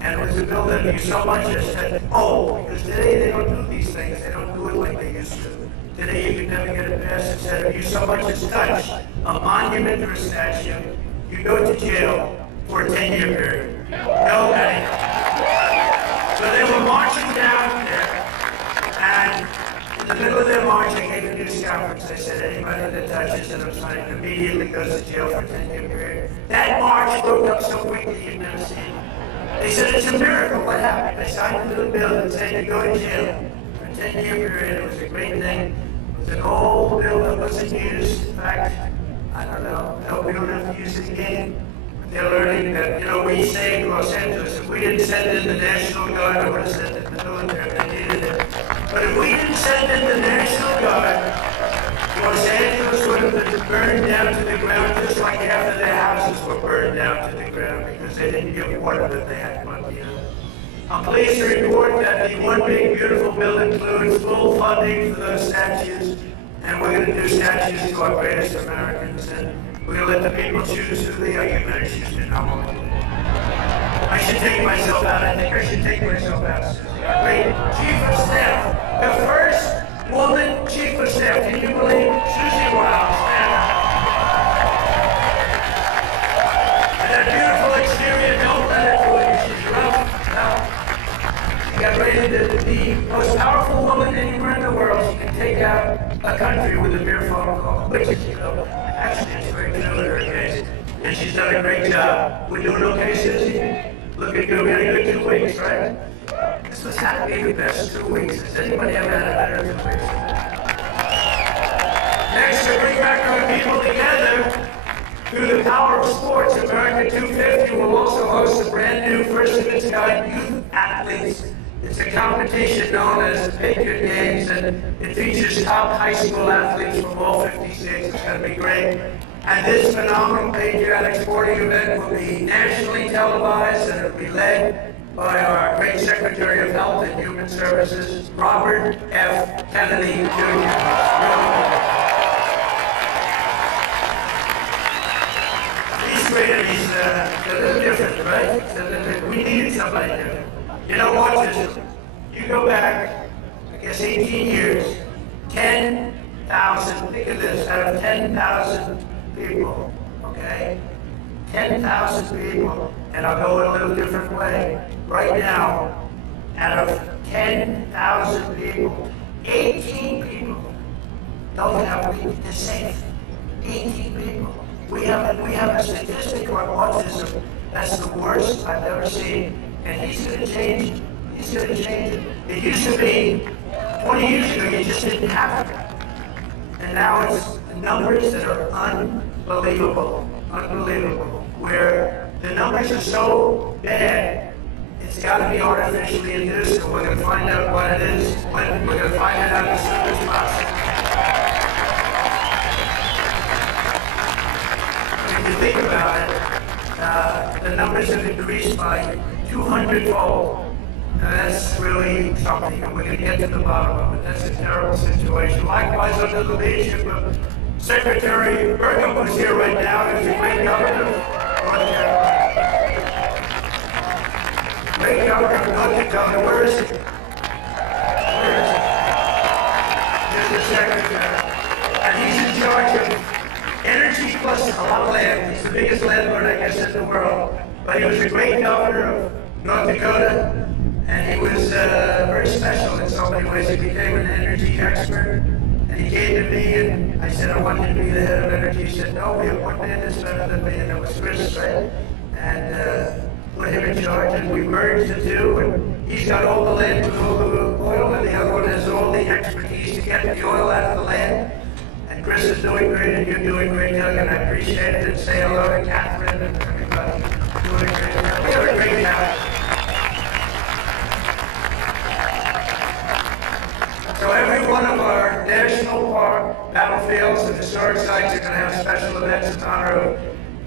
And it was a bill that you so much as said, oh, because today they don't do these things. They don't do it like they used to. Today you can never get it passed and said, if you so much as touch a monument or a statue, you go to jail for a 10-year period. No way. So they were marching down there, and in the middle of their march, they gave a news conference. They said, anybody that touches it, I'm sorry, immediately goes to jail for a 10-year period. That march broke up so quickly you've never seen it. They said, it's a miracle. What happened? They signed a little bill that said you go to jail for a 10-year period. It was a great thing. It was an old bill that wasn't used. In fact, I don't know. No, we don't have to use it again. They're learning that, you know, we say in Los Angeles, if we didn't send in the National Guard, I would have sent in the military. They needed it. But if we didn't send in the National Guard, Los Angeles would have been burned down to the ground, just like half of their houses were burned down to the ground because they didn't get water that they had money in. I'm pleased to report that the One Big Beautiful Bill includes full funding for those statues, and we're going to do statues to our greatest Americans, and we're going to let the people choose who they are. You're going to choose to nominate. I should take myself out. I think I should take myself out. Great Chief of Staff, the first woman Chief of Staff. Can you believe Susie Wild? Stand up. And that beautiful exterior, don't let it fool you. She's rough. She got rated the most powerful woman anywhere in the world. She can take out a country with a mere phone call. Which is, you know, actually it's very good in her case. And she's done a great job. We're doing okay, Susie? Looking good. We had a good 2 weeks, right? This was had to be the best 2 weeks. Has anybody ever had a better 2 weeks? Next, to bring back our people together through the power of sports, America 250 will also host a brand new first-of-its-kind youth athletes. It's a competition known as the Patriot Games, and it features top high school athletes from all 50 states. It's going to be great. And this phenomenal patriotic sporting event will be nationally televised, and it will be led by our great Secretary of Health and Human Services, Robert F. Kennedy, Jr. He's great, and he's a little different, right? We needed somebody different. You know what? You go back, I guess 18 years, 10,000, think of this, out of 10,000 people, okay? 10,000 people, and I'll go in a little different way. Right now, out of 10,000 people, 18 people don't have the same. 18 people. We have a statistic on autism that's the worst I've ever seen, and he's going to change it. He's going to change it. It used to be 20 years ago, you just didn't have it. And now it's numbers that are unbelievable, where the numbers are so bad, it's got to be artificially induced, and we're going to find out what it is. We're going to find it out as soon as possible. If you think about it, the numbers have increased by 200-fold. That's really something, and we're going to get to the bottom of it. That's a terrible situation. Likewise, under the leadership of Secretary Burkham, who's here right now, is a great governor of North Carolina. Great governor of North Carolina. Where is he? Where is he? There's the Secretary. And he's in charge of energy plus a lot of land. He's the biggest landlord, I guess, in the world. But he was a great governor of North Dakota. And he was very special in so many ways. He became an energy expert. And he came to me and I said, I want you to be the head of energy. He said, no, we have one man that's better than me, and it was Chris, right? And put him in charge, and we merged the two. And he's got all the land with all the oil, and the other one has all the expertise to get the oil out of the land. And Chris is doing great, and you're doing great, Doug, and I appreciate it. And say hello to Catherine and everybody. Doing great. We have a great time. So every one of our national park, battlefields, and historic sites are going to have special events in honor of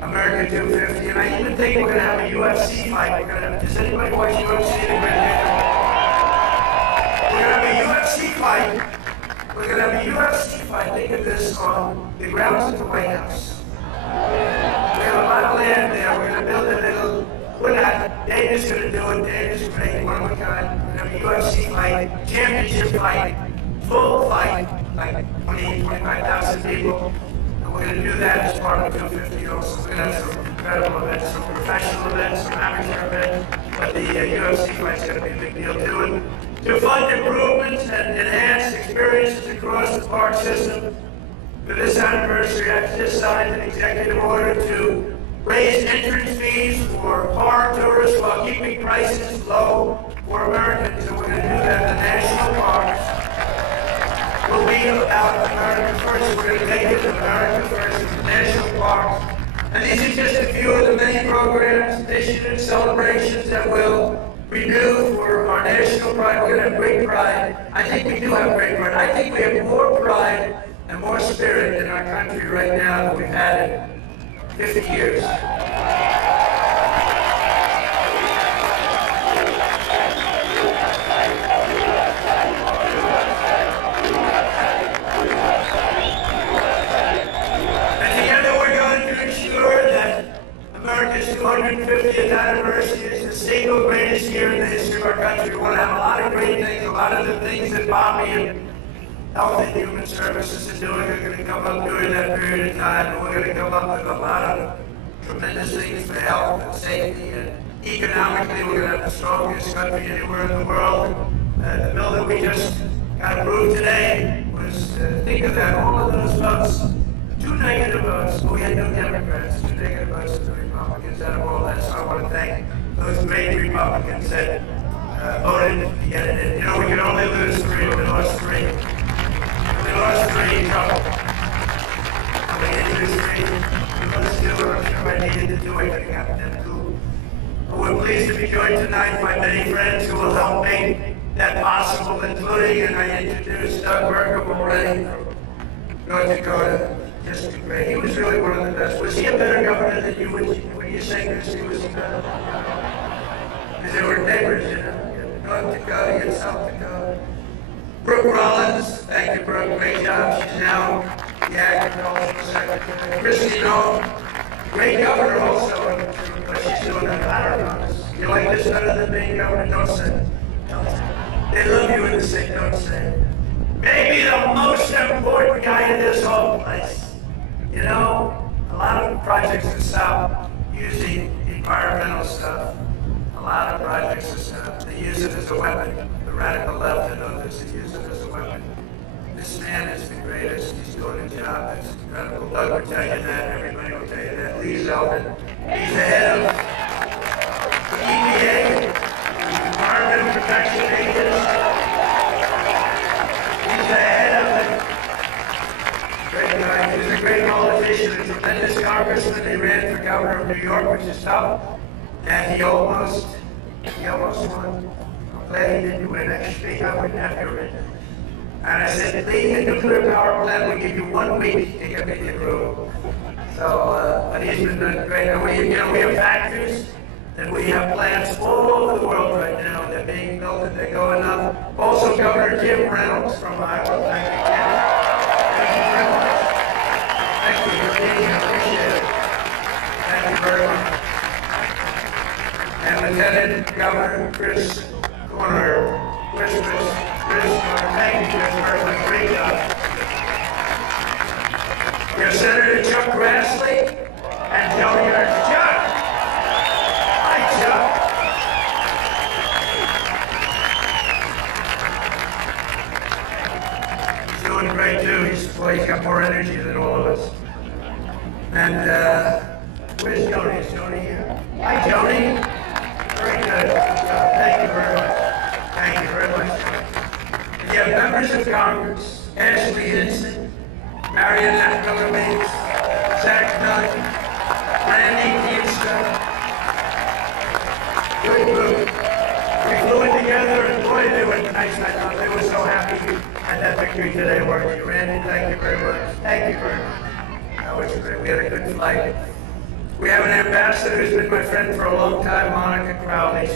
America 250. And I even think we're going to have a UFC fight. Does anybody watch UFC? We're going to have a UFC fight. We're going to have a UFC fight. Think of this on the grounds of the White House. We have a lot of land there. We're going to build a little. We're not. Dana's going to do it. Dana's great. One of a kind. We're going to have a UFC fight, championship fight. Full fight, like 20, 25,000 people. And we're going to do that as part of 250 also. We're going to have some incredible events, some professional events, some amateur events. But the UFC fight's going to be a big deal too. And to fund improvements and enhance experiences across the park system, for this anniversary, I've just signed an executive order to raise entrance fees for foreign tourists while keeping prices low for Americans. So we're going to do that in the national parks. Will be about America First. We're going to make it America First in the national parks. And these are just a few of the many programs, initiatives, celebrations that will renew for our national pride. We're going to have great pride. I think we do have great pride. I think we have more pride and more spirit in our country right now than we've had in 50 years. America's 250th anniversary is the single greatest year in the history of our country. We want to have a lot of great things. A lot of the things that Bobby and Health and Human Services are doing are going to come up during that period of time. And we're going to come up with a lot of tremendous things for health and safety. And economically, we're going to have the strongest country anywhere in the world. The bill that we just got approved today was, think of that, all of those votes. 2 negative votes. We had no Democrats. 2 negative votes to the Republicans out of all that. So I want to thank those great Republicans that voted to get it in. You know, we can only lose 3. We lost 3. We lost 3. No. We didn't lose 3. We lost 2. I'm sure I needed to do it. I got them too. We're pleased to be joined tonight by many friends who will help make that possible, including, and I introduced Doug Burkham already from North Dakota. Just great. He was really one of the best. Was he a better governor than you when you say this? He was better. because they were neighbors, you know. North Dakota, you had South Dakota. Brooke Rollins, thank you, Brooke, great job. She's now the agricultural secretary. Christy Noel, great governor also, but she's doing a lot of us. You like this better than being governor? Don't say it. They love you in the state, don't say it. Maybe the most important guy in this whole place. You know, a lot of projects in the South using environmental stuff. A lot of projects in the South, they use it as a weapon. The radical left and others, they use it as a weapon. This man is the greatest. He's doing a job that's incredible. Doug will tell you that. Everybody will tell you that. Lee Zeldin, he's the head of the EPA, Environmental Protection Agency. He's the head of it. Great guy. He's a great politician, a tremendous congressman. He ran for governor of New York, which is tough. And he almost won. I'm glad he didn't win. Actually, I wouldn't have to win. And I said, Lee, the nuclear power plant will give you 1 week to get me through. So, but he's been doing great. And we have factories, and we have plants all over the world right now. They're being built and they're going up. Also, Governor Jim Reynolds from Iowa. Thank you, Jim. Thank you very much. Thank you for being here. I appreciate it. Thank you very much. And Lieutenant Governor Chris Corner. Chris Corner. Thank you, Chris, for a great job. We have Senator Chuck Grassley and Joe Yard. Chuck! Hi, Chuck. He's doing great, too. He's got more energy than all of us. And, where's Joni? Is Joni here? Hi, Joni. Very good. Thank you very much. Thank you very much. We have members of Congress, Ashley Hinson, Marianne Miller, Zach Nunn, Randy Kinston. Good group. We flew in together, and boy, they were nice. I thought they were so happy you had that victory today, weren't you? Randy, thank you very much. Thank you very much. That was great. We had a good flight. We have an ambassador who's been my friend for a long time, Monica Crowley.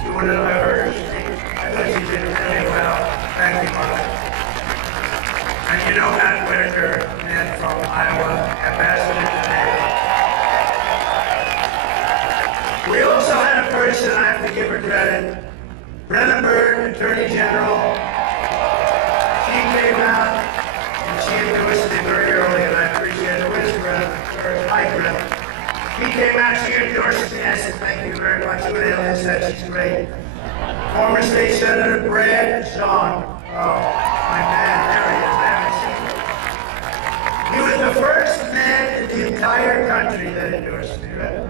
She wouldn't have ever. I thought she did really well. Thank you, Monica. And you know Matt Whitaker, man from Iowa, ambassador today. We also had a person, I have to give her credit, Brenna Byrd, Attorney General. She came out and she endorsed it very early, and I appreciate it. Where's Brenna? Hi, Brenna. He came out, she endorsed me. I said, thank you very much. What the hell is that? She's great. Former State Senator Brad Sean. Oh, my man, there he is. He was the first man in the entire country that endorsed me, right?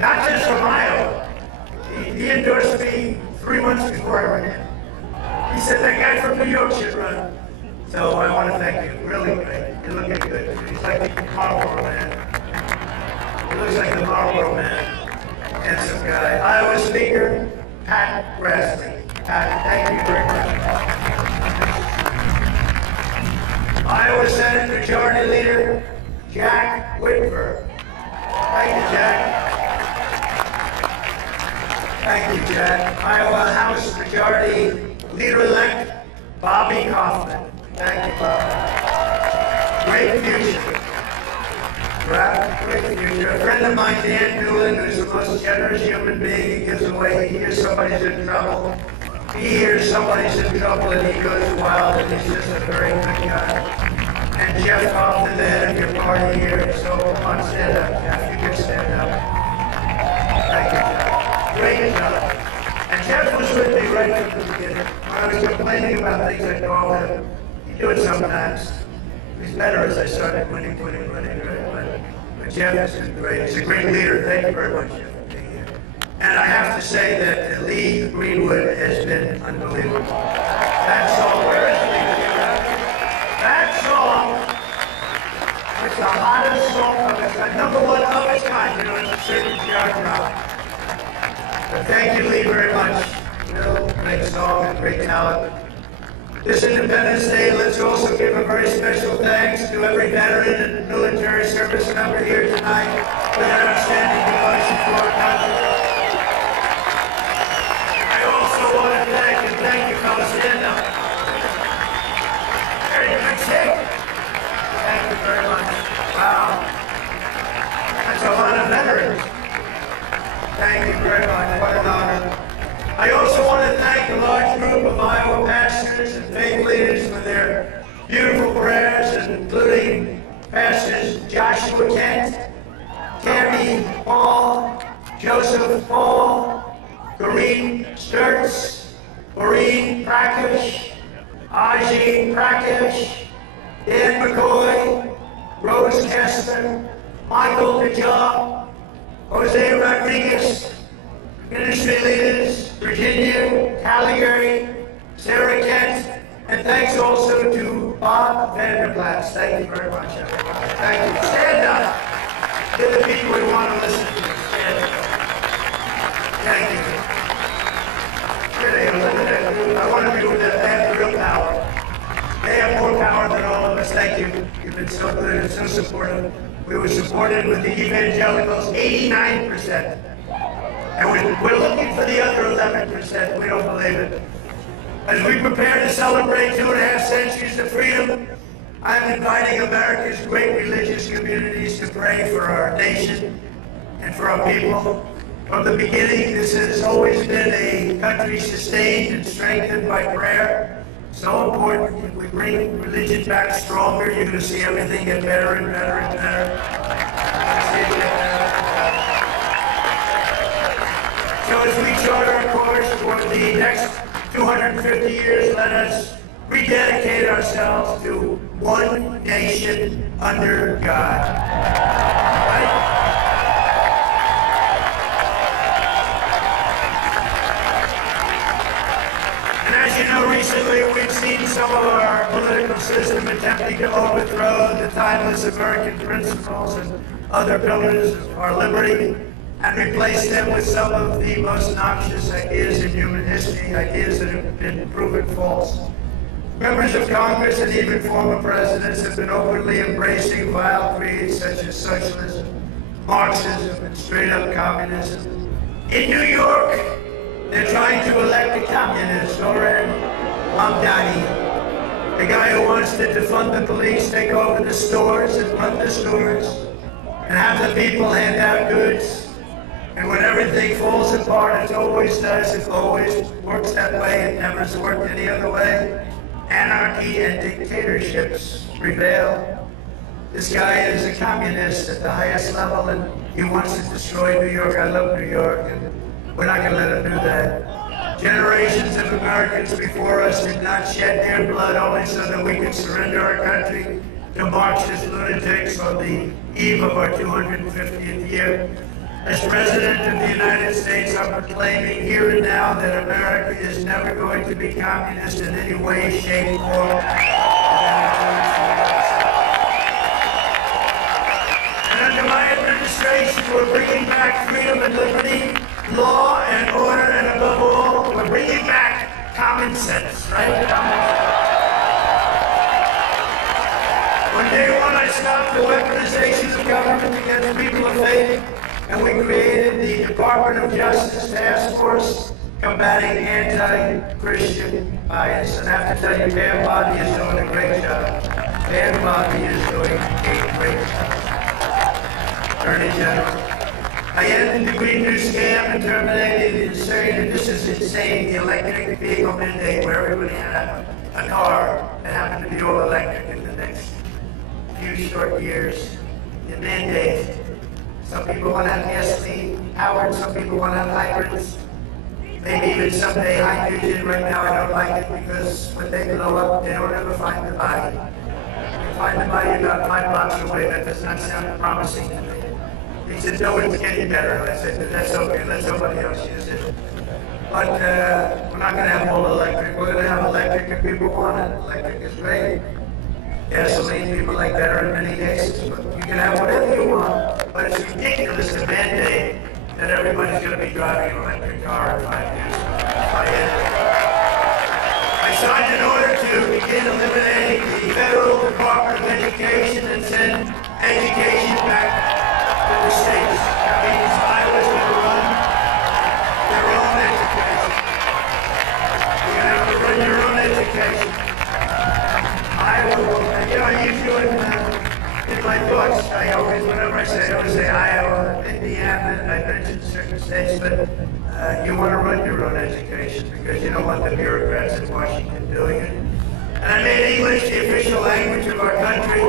Not just from Iowa. He endorsed me 3 months before I went in. He said, that guy from New York should run. So I want to thank you. Really great. You're looking good. He's like the Marlboro man. He looks like the Marlboro man. Handsome guy. Iowa Speaker, Pat Grassley. Pat, thank you very much. Iowa Senate Majority Leader, Jack Whitver. Thank you, Jack. Thank you, Jack. Iowa House Majority Leader-elect, Bobby Kaufman. Thank you, Bobby. Great future. Great future. A friend of mine, Dan Newland, who's the most generous human being. He gives away. He hears somebody's in trouble. He hears somebody's in trouble and he goes wild, and he's just a very good guy. And Jeff Hoffman, the head of your party here, so come on, stand up, Jeff. You can stand up. Thank you, Jeff. Great job. And Jeff was with me right from the beginning. When I was complaining about things I called him, he do it sometimes. He's better as I started winning, right? But Jeff has been great. He's a great leader. Thank you very much, Jeff, for being here. And I have to say that Lee Greenwood has been unbelievable. That song, where is Lee? That song, it's the hottest song of its kind, #1 of its kind, you know, it's a certain genre. But thank you, Lee, very much. You know, great song and great talent. This Independence Day, let's also give a very special thanks to every veteran and military service member here tonight for their outstanding devotion to our country. very much. Wow. That's a lot of veterans. Thank you very much. What an honor. I also want to thank a large group of Iowa pastors and faith leaders for their beautiful prayers, including Pastors Joshua Kent, Tammy Paul, Joseph Paul, Doreen Sturts, Maureen Prakash, Ajay Prakash, Dan McCoy, Rose Kessler, Michael Kajal, Jose Rodriguez, ministry leaders, Virginia Caligari, Sarah Kent, and thanks also to Bob Vanderplatz. Thank you very much, everyone. Thank you. Stand up to the people who want to listen to you. Stand up. Thank you. I want to be with them. They have real power. They have more power than all of us. Thank you. You've been so good and so supportive. We were supported with the evangelicals 89%. And we're looking for the other 11%. We don't believe it. As we prepare to celebrate 2.5 centuries of freedom, I'm inviting America's great religious communities to pray for our nation and for our people. From the beginning, this has always been a country sustained and strengthened by prayer. So important. If we bring religion back stronger, you're going to see everything get better and better and better. So as we chart our course for the next 250 years, let us rededicate ourselves to one nation under God. Right? Recently, we've seen some of our political system attempting to overthrow the timeless American principles and other pillars of our liberty and replace them with some of the most noxious ideas in human history, ideas that have been proven false. Members of Congress and even former presidents have been openly embracing vile creeds such as socialism, Marxism, and straight-up communism. In New York, they're trying to elect a communist, Oren Mamdani, the guy who wants to defund the police, take over the stores and run the stores, and have the people hand out goods. And when everything falls apart, it always does, it always works that way, it never's worked any other way. Anarchy and dictatorships prevail. This guy is a communist at the highest level, and he wants to destroy New York. I love New York, and we're not going to let him do that. Generations of Americans before us did not shed their blood only so that we could surrender our country to Marxist lunatics on the eve of our 250th year. As President of the United States, I'm proclaiming here and now that America is never going to be communist in any way, shape, or form. And under my administration, we're bringing back freedom and liberty, law and order, and above all, we're bringing back common sense, right? On day one, I stopped the weaponization of government against people of faith, and we created the Department of Justice Task Force combating anti-Christian bias. And I have to tell you, Dan Bobby is doing a great job. Dan Bobby is doing a great job. Attorney General. I ended the Green New Scam and terminated the insane, this is insane, the electric vehicle mandate where everybody had a car that happened to be all electric in the next few short years. The mandate. Some people want to have gasoline powered, some people want to have hybrids. Maybe even someday hydrogen. Right now I don't like it because when they blow up, they don't ever find the body. They find the body about 5 blocks away. That does not sound promising to me. He said, no, it's getting better. I said, that's okay, let somebody else use it. But we're not going to have all electric. We're going to have electric if people want it. Electric is great. Gasoline, people like that in many cases. But you can have whatever you want. But it's ridiculous to mandate that everybody's going to be driving an electric car in 5 years. I signed an order to begin eliminating the federal Department of Education and send education back to the states. That means Iowa's going to run their own education. You're going to have to run your own education. Iowa will, you know, my thoughts. Whenever I say Iowa, Indiana, I mention certain states, but you want to run your own education because you don't want the bureaucrats in Washington doing it. And I made English the official language of our country.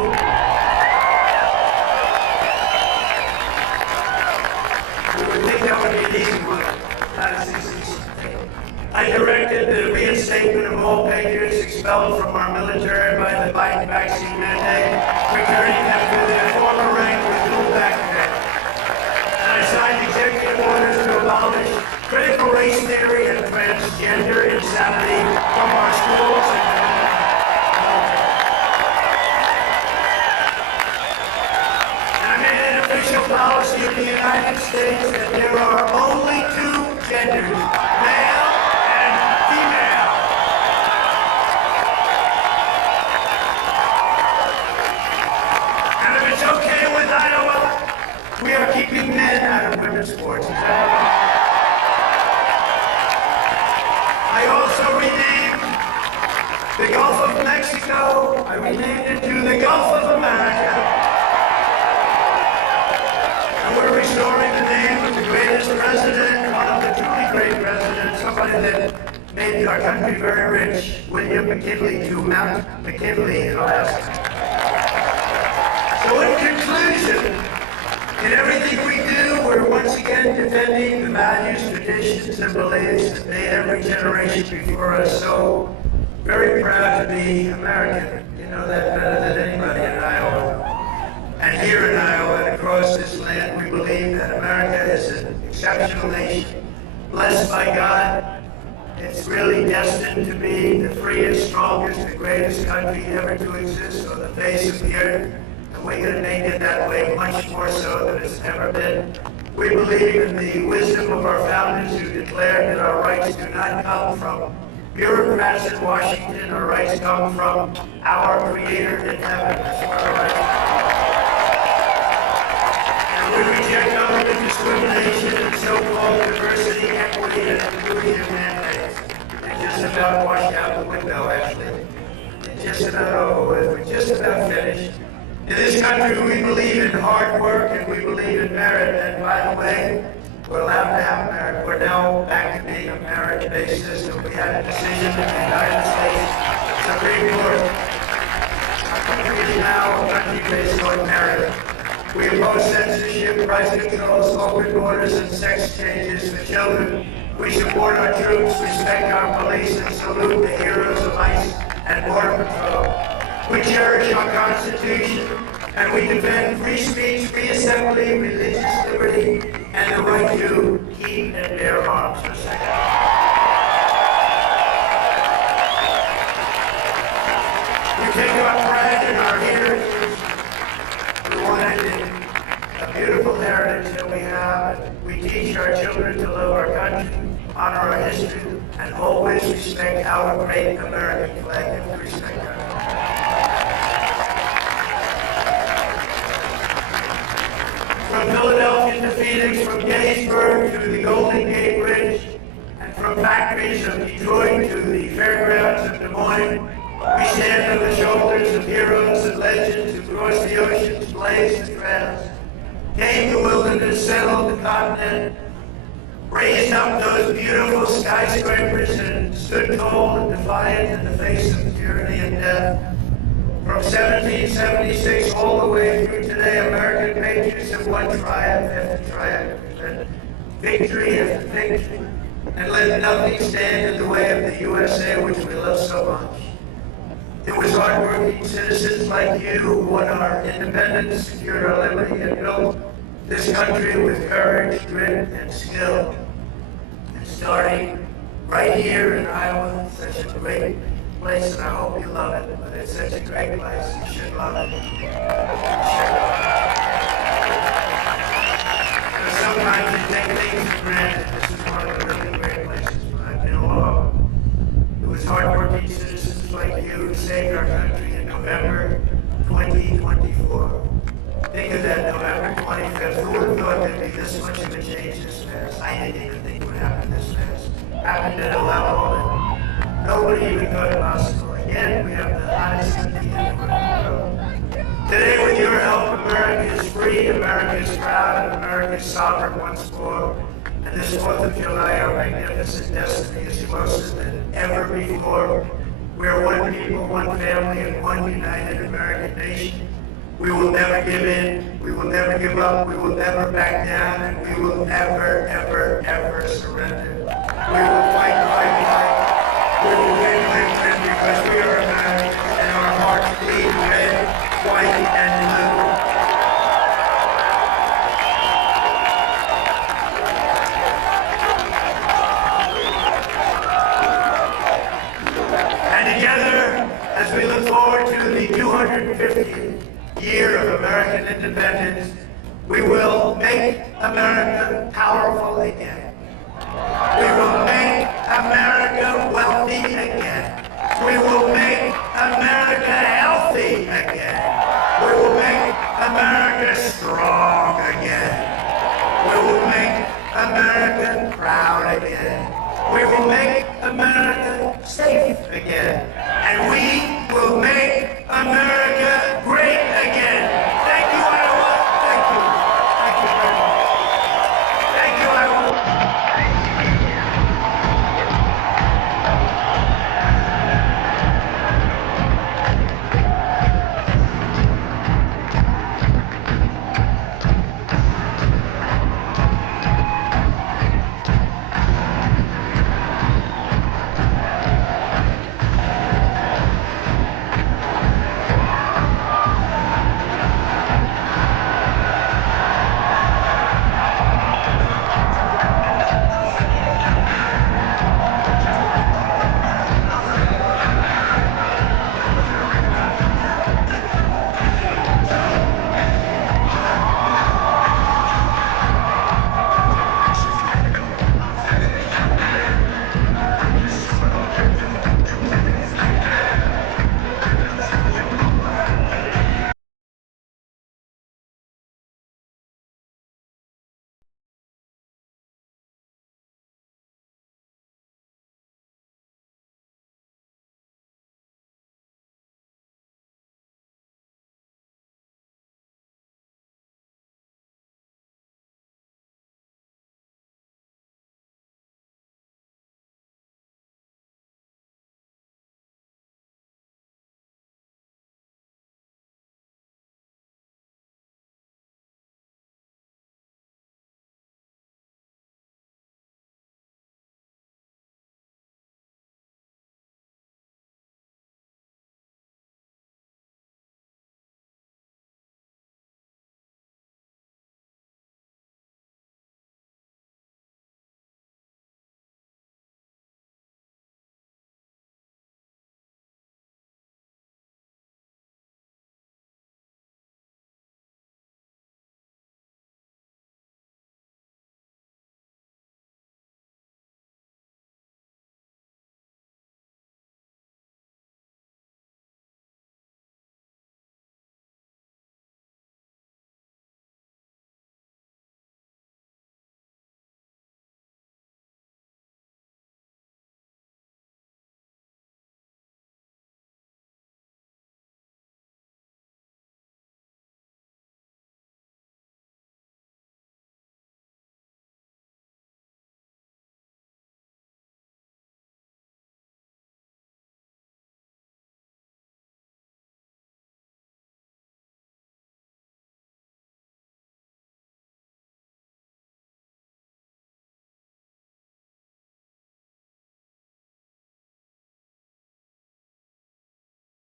You would think that would be an easy one. Not as easy. I directed the reinstatement of all patriots expelled from our military by the Biden vaccine mandate, returning them to their former rank with dual back pay. And I signed executive orders to abolish critical race theory and transgender insanity from our schools. And I made an official policy of the United States that there are only two genders, male and female. And if it's okay with Iowa, we are keeping men out of women's sports. I also renamed the Gulf of Mexico, I renamed it to the Gulf of America. And we're restoring the name of the greatest president, one of the truly great presidents, somebody that made our country very rich, William McKinley, to Mount McKinley in Alaska. So in conclusion, in everything we do, we're once again defending the values, traditions, and beliefs that made every generation before us so very proud to be American. You know that better than anybody in Iowa. And here in Iowa and across this land, we believe that America is an exceptional nation, blessed by God. It's really destined to be the freest, strongest, and greatest country ever to exist on the face of the earth. And we're going to make it that way much more so than it's ever been. We believe in the wisdom of our founders who declared that our rights do not come from bureaucrats in Washington. Our rights come from our Creator in heaven. That's where our rights come. And we reject government discrimination and so-called diversity, equity, and inclusion mandates. They're just about washed out the window, actually. They're just about over with. We're just about finished. In this country, we believe in hard work and we believe in merit. And by the way, we're allowed to have merit. We're now back to being a merit-based system. We had a decision in the United States Supreme Court. Our country is now a country based on merit. We oppose censorship, price controls, open borders, and sex changes for children. We support our troops, respect our police, and salute the heroes of ICE and Border Patrol. We cherish our Constitution, and we defend free speech, free assembly, religious liberty, and the right to keep and bear arms. We take our pride in our heritage. We want it in a beautiful heritage that we have. We teach our children to love our country, honor our history, and always respect our great American flag and respect our country. From Philadelphia to Phoenix, from Gettysburg to the Golden Gate Bridge, and from factories of Detroit to the fairgrounds of Des Moines, we stand on the shoulders of heroes and legends who crossed the oceans, blazed the trails, came the wilderness, settled the continent, raised up those beautiful skyscrapers, and stood tall and defiant in the face of tyranny and death. From 1776 all the way through today, American patriots have won triumph after triumph, and victory after victory, and let nothing stand in the way of the USA, which we love so much. It was hardworking citizens like you who won our independence, secured our liberty, and built this country with courage, grit, and skill. And starting right here in Iowa, such a great place, and I hope you love it. But it's such a great place. You should love it. You should love it. But sometimes you take things for granted. This is one of the really great places I've been alone. It was hardworking citizens like you who saved our country in November 2024. Think of that, November 25th. Who would have thought there'd be this much of a change this fast? I didn't even think it would happen this fast. Happened at a level that nobody even thought possible. Again, we have the hottest country in the world. Today, with your help, America is free, America is proud, and America is sovereign once more. And this 4th of July, our magnificent destiny is closer than ever before. We are one people, one family, and one united American nation. We will never give in, we will never give up, we will never back down, and we will never, ever, ever surrender. We will fight, fight, fight. We will win, win, win, because we are Americans, and our hearts bleed red, white, and blue. And together, as we look forward to the 250th year of American independence, we will make America powerful again. We will make America wealthy again. We will make America healthy again. We will make America strong again. We will make America proud again. We will make America safe again. And we will make America